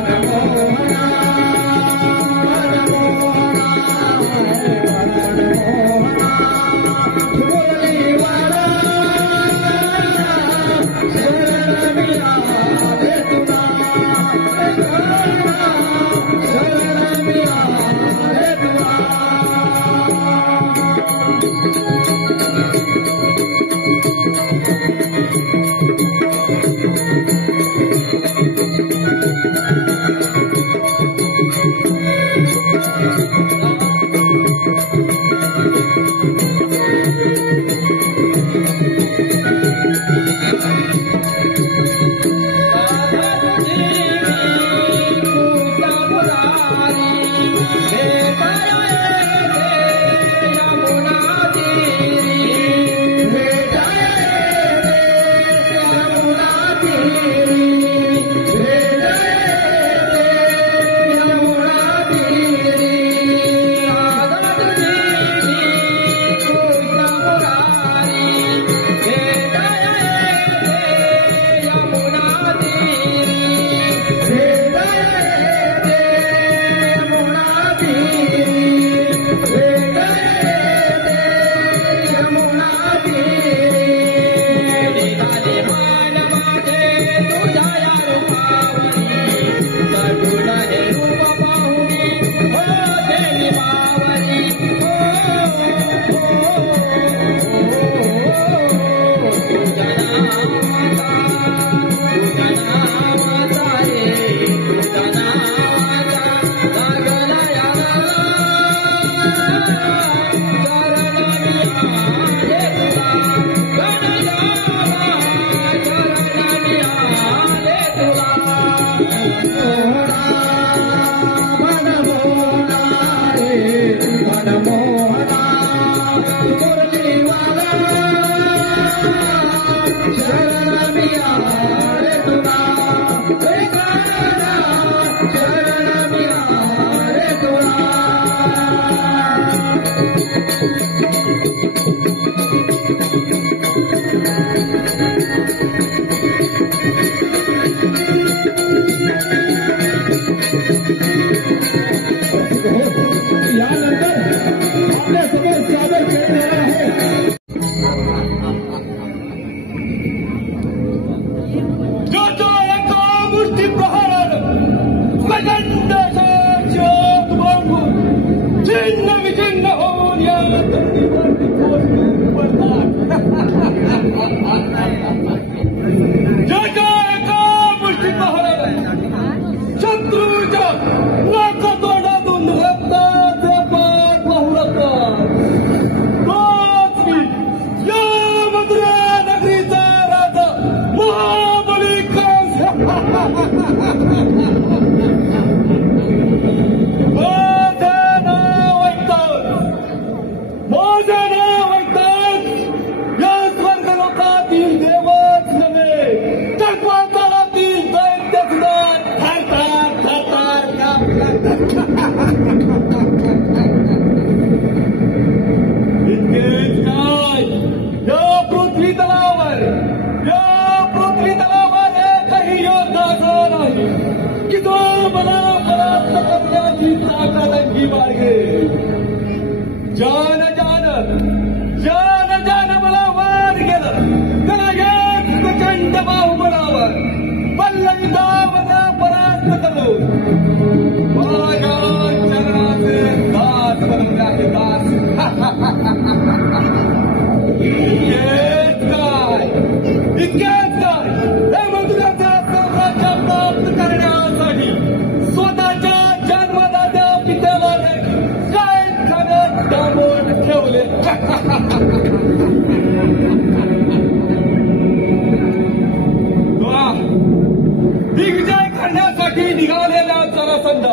दिग्विजय करण्यासाठी निघालेला जरासंध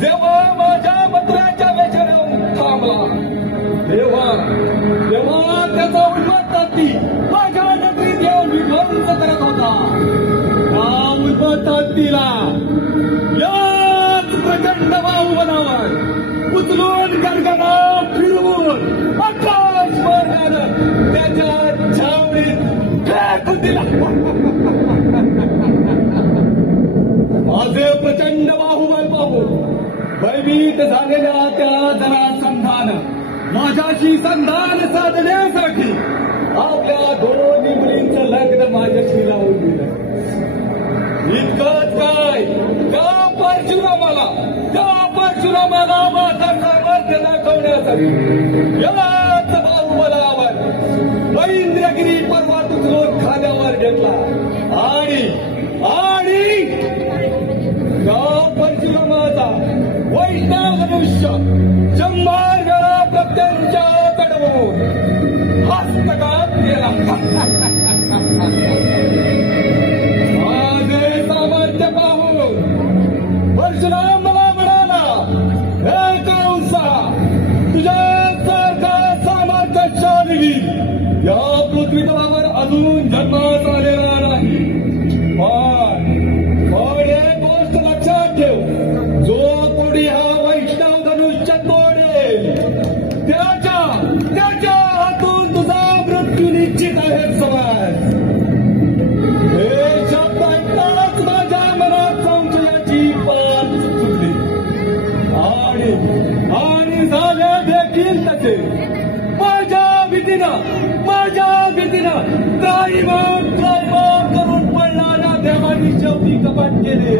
जेव्हा माझ्या मंत्र्यांच्या वेचेने थांबला तेव्हा त्याचा उन्मत्त हत्ती माझ्या नगरीत येऊन विध्वंस करत होता. त्या उन्मत्त हत्तीला याच प्रचंड बाहुबलावर उचलून गणगणा फिरवून आकाश मार्गानं त्याच्या छावणीत फेकून दिला. माझे प्रचंड भयभीत झालेल्या त्या जरासंधानं माझ्याशी संधान साधण्यासाठी आपल्या दोन्ही मुलींचं लग्न माझ्याशी लावून दिलं. इतकंच काय, त्या परशुरामाला माझा सामर्थ्य दाखवण्यासाठी याच बाहुबलावर महेंद्रगिरी पर्वत उचलून खाद्यावर घेतला आणि त्या परशुरामाचा वैष्णव धनुष्य 100 वेळा प्रत्यंच्या चढवून हस्तगत केला. माझे सामर्थ्य पाहून परशुराम मला म्हणाला, हे कंसा, तुझ्यासारखा सामर्थ्यशाली या पृथ्वीतलावर अजून जन्मास आलेला नाही. पण एक गोष्ट लक्षात ठेव, जो कोणी हा वैष्णव धनुष्य तोडेल त्याच्या हातून तुझा मृत्यू निश्चित आहे. समज. हे शब्द ऐकताच माझ्या मनात संशयाची पाच सुटली आणि झाले देखील तसे. माझ्या भीतीनं त्राईमाम करून पडणाऱ्या देवानी शेवटी कपाट केले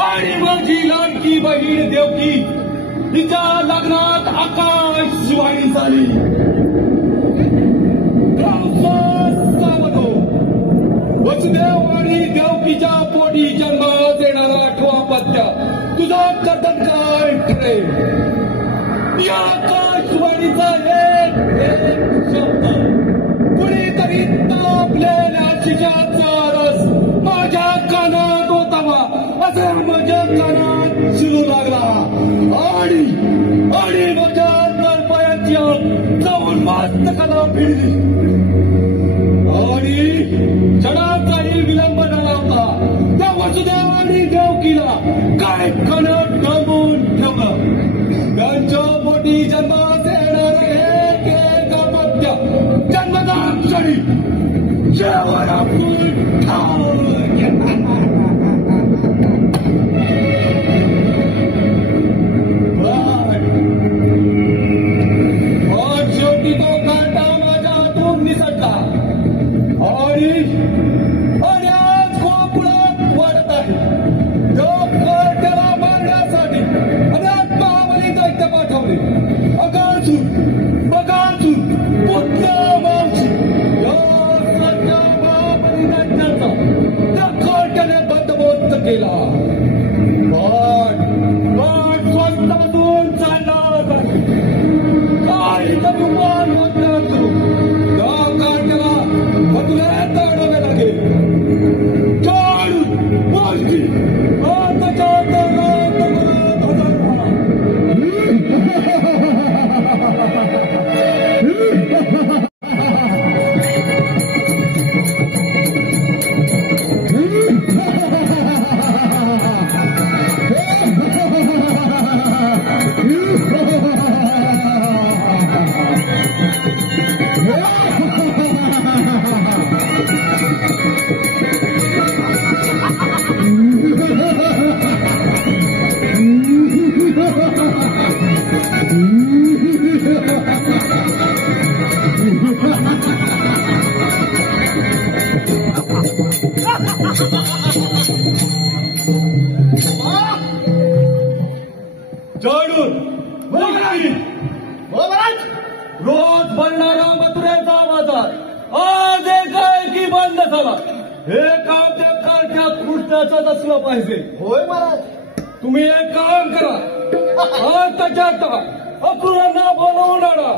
आणि माझी लाडकी बहीण देवकी तिच्या लग्नात आकाशवाणी झाली. वसुदेव आणि देवकीच्या पोटी जन्मात येणारा 8वा पत्त्या तुझा कथन काय ठरेल. या आकाशवाणीचा एक शब्द कुणीतरी तापलेल्या शिजाचा रस माझ्या कानात होतावा असे माझ्या कानात शिरू लागला आणि माझ्या तळपायाची जाऊन मस्तकाला भिडली आणि क्षणाचाही विलंब झाला होता. त्या वसुदेव आणि देवकीला काय कानात थांबून ठेवलं. त्यांच्या पोटी जन्मास येणारे एक अपत्य जन्मदाक्षणी जेवण आपण शेवटी तो काटा माझ्या हातून निसटला आणि आज कोपुळात वाढत आहे. त्याला मारण्यासाठी अनेक महाबली दैत्य पाठवले. बगासूर पुत्र मावशी या महाबली दैत्याचा त्या कोर्टाने बंदोबस्त केला. पण स्वस्त बसून चालणार काहीतरी उपाय होता असतो. त्या काट्याला बदल्यात आणावे लागेल. काढून मावशी रोज बनणारा मथुरेचा बाजार आज एकाएकी बंद झाला. हे काम त्या कारच्या कृष्णाचंच असलं पाहिजे. होय महाराज. तुम्ही एक काम करा, आज त्याच्यात अक्रूरांना बोलवून आणा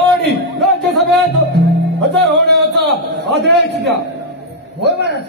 आणि राज्यसभेत हजर होण्याचा आदेश द्या. होय महाराज.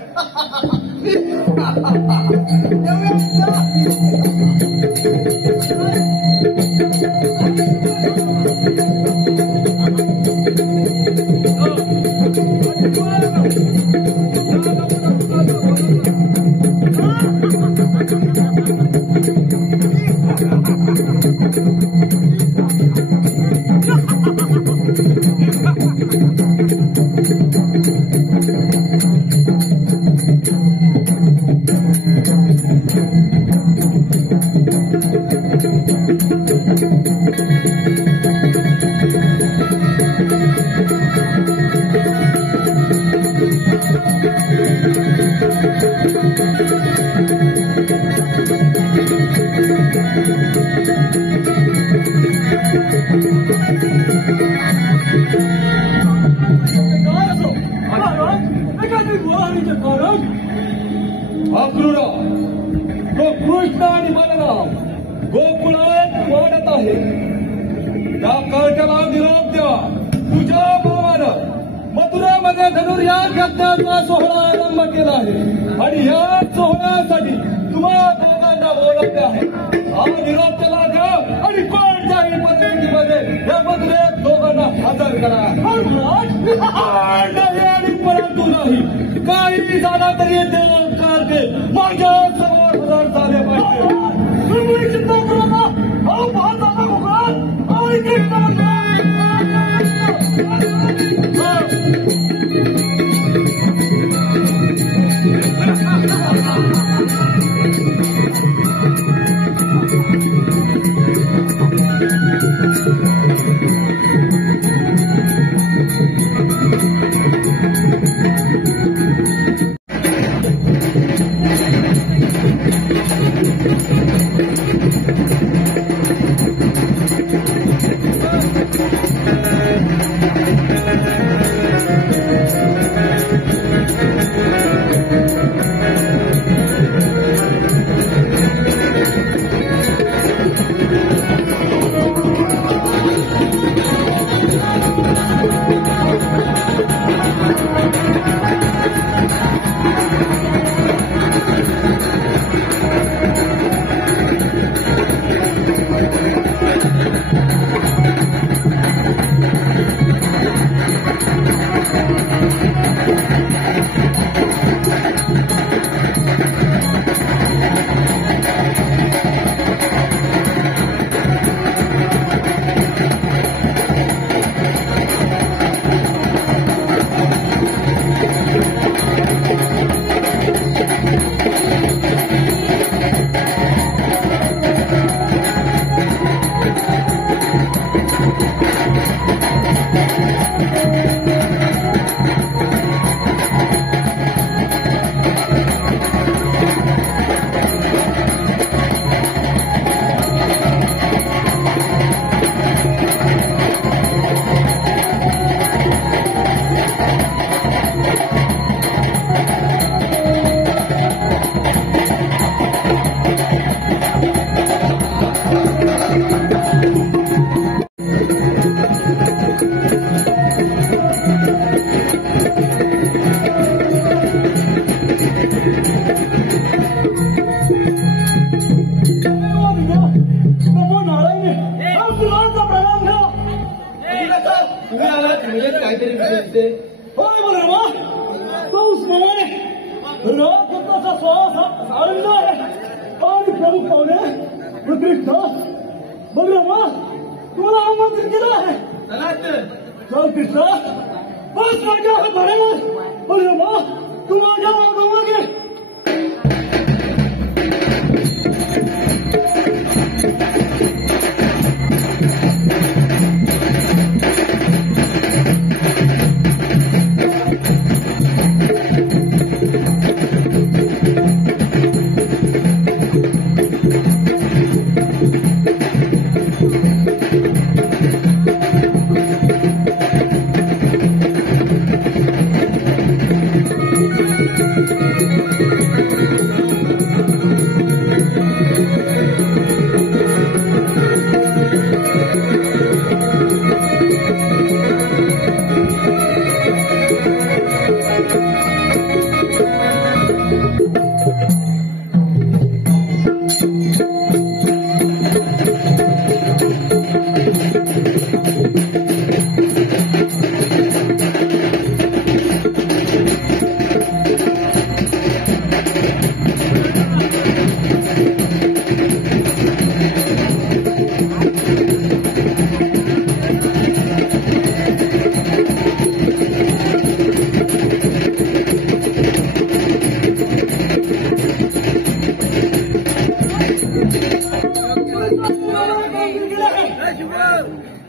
कृष्ण आणि बलराम गोकुळात वाढत आहे. त्या कार्ट्याला निरोप द्या. तुझ्या भावानं मथुरेमध्ये धनुर्याग यज्ञाचा सोहळा आरंभ केला आहे आणि या सोहळ्यासाठी तुम्हा दोघांना बोलवले आहे. हा निरोप त्याला द्या आणि कोणत्याही परिस्थितीमध्ये या मथुरेत दोघांना हजर करा. नाही आणि परंतु नाही. काही झाला तरी ते कार्य माझ्या समोर हजर झाले पाहिजे. तुम्ही चिंता करू नका. हा पाहत आता कोकणात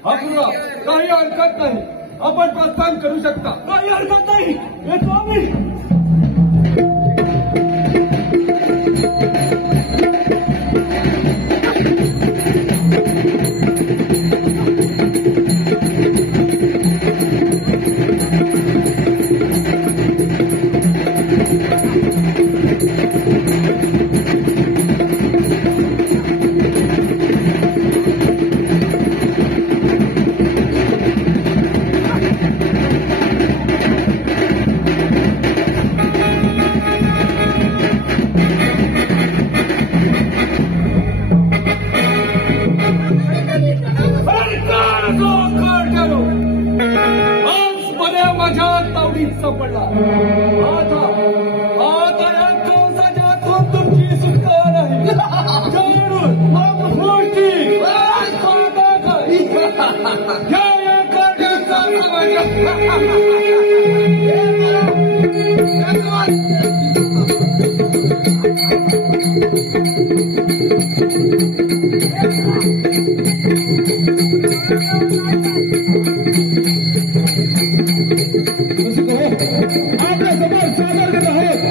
आणि काही हरकत नाही. आपण प्रस्थान करू शकता. काही हरकत नाही. येतो आम्ही. तुमची सुटका नाही जरूर मोठी या आपल्या समोर सादर करत आहोत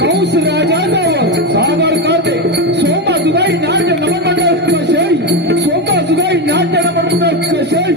कंस राजांवर सादर करते सोमा सुधाई नाट्य नमन मंडळ कशाई सोमा सुधाई नाट्य नमन मंडळ कशाई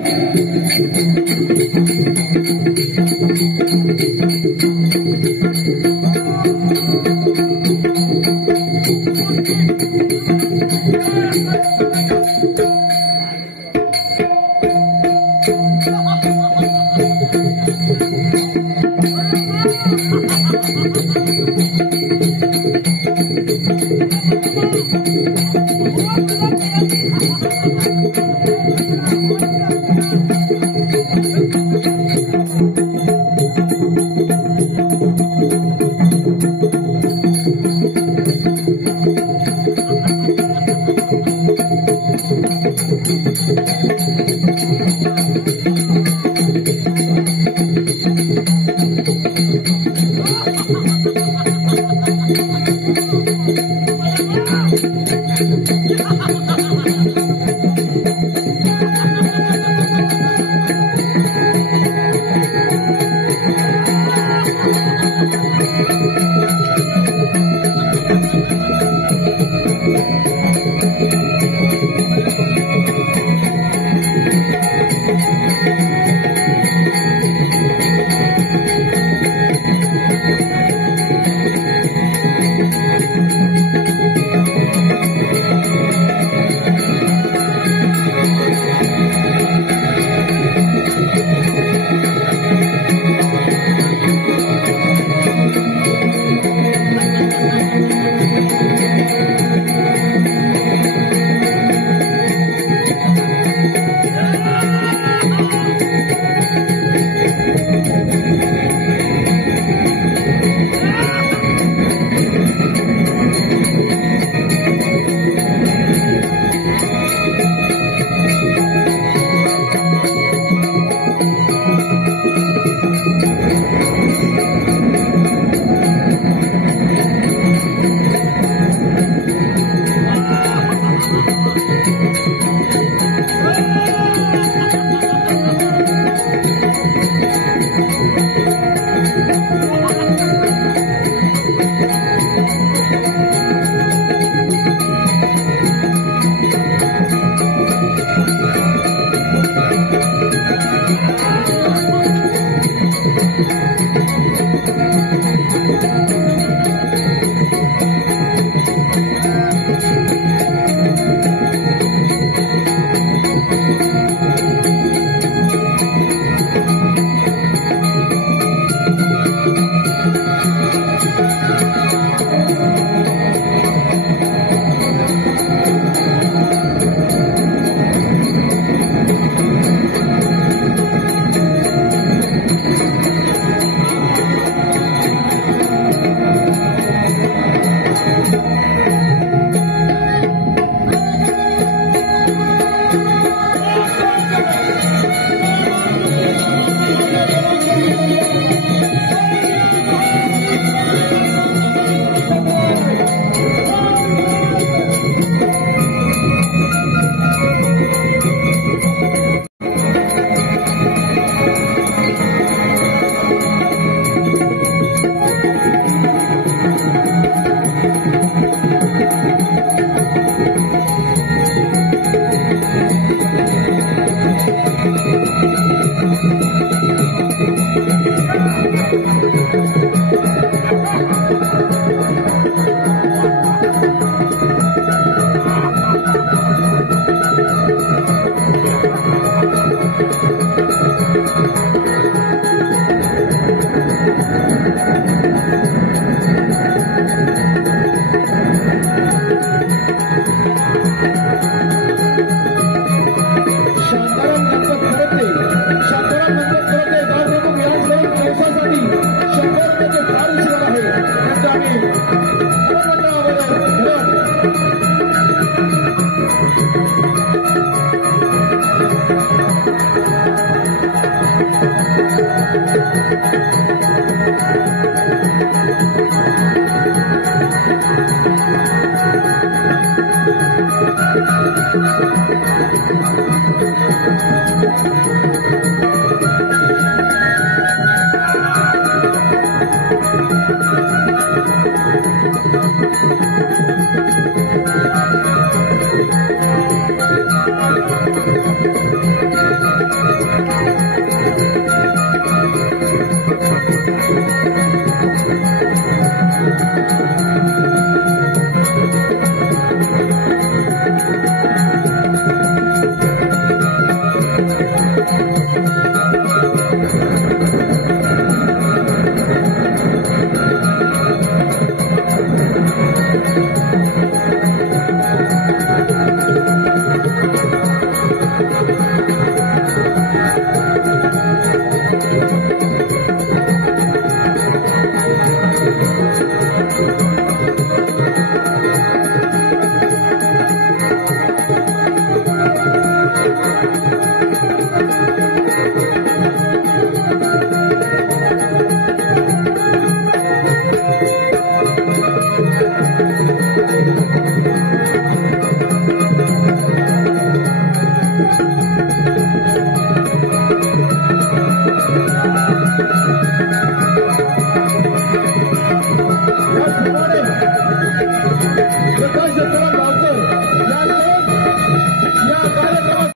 रे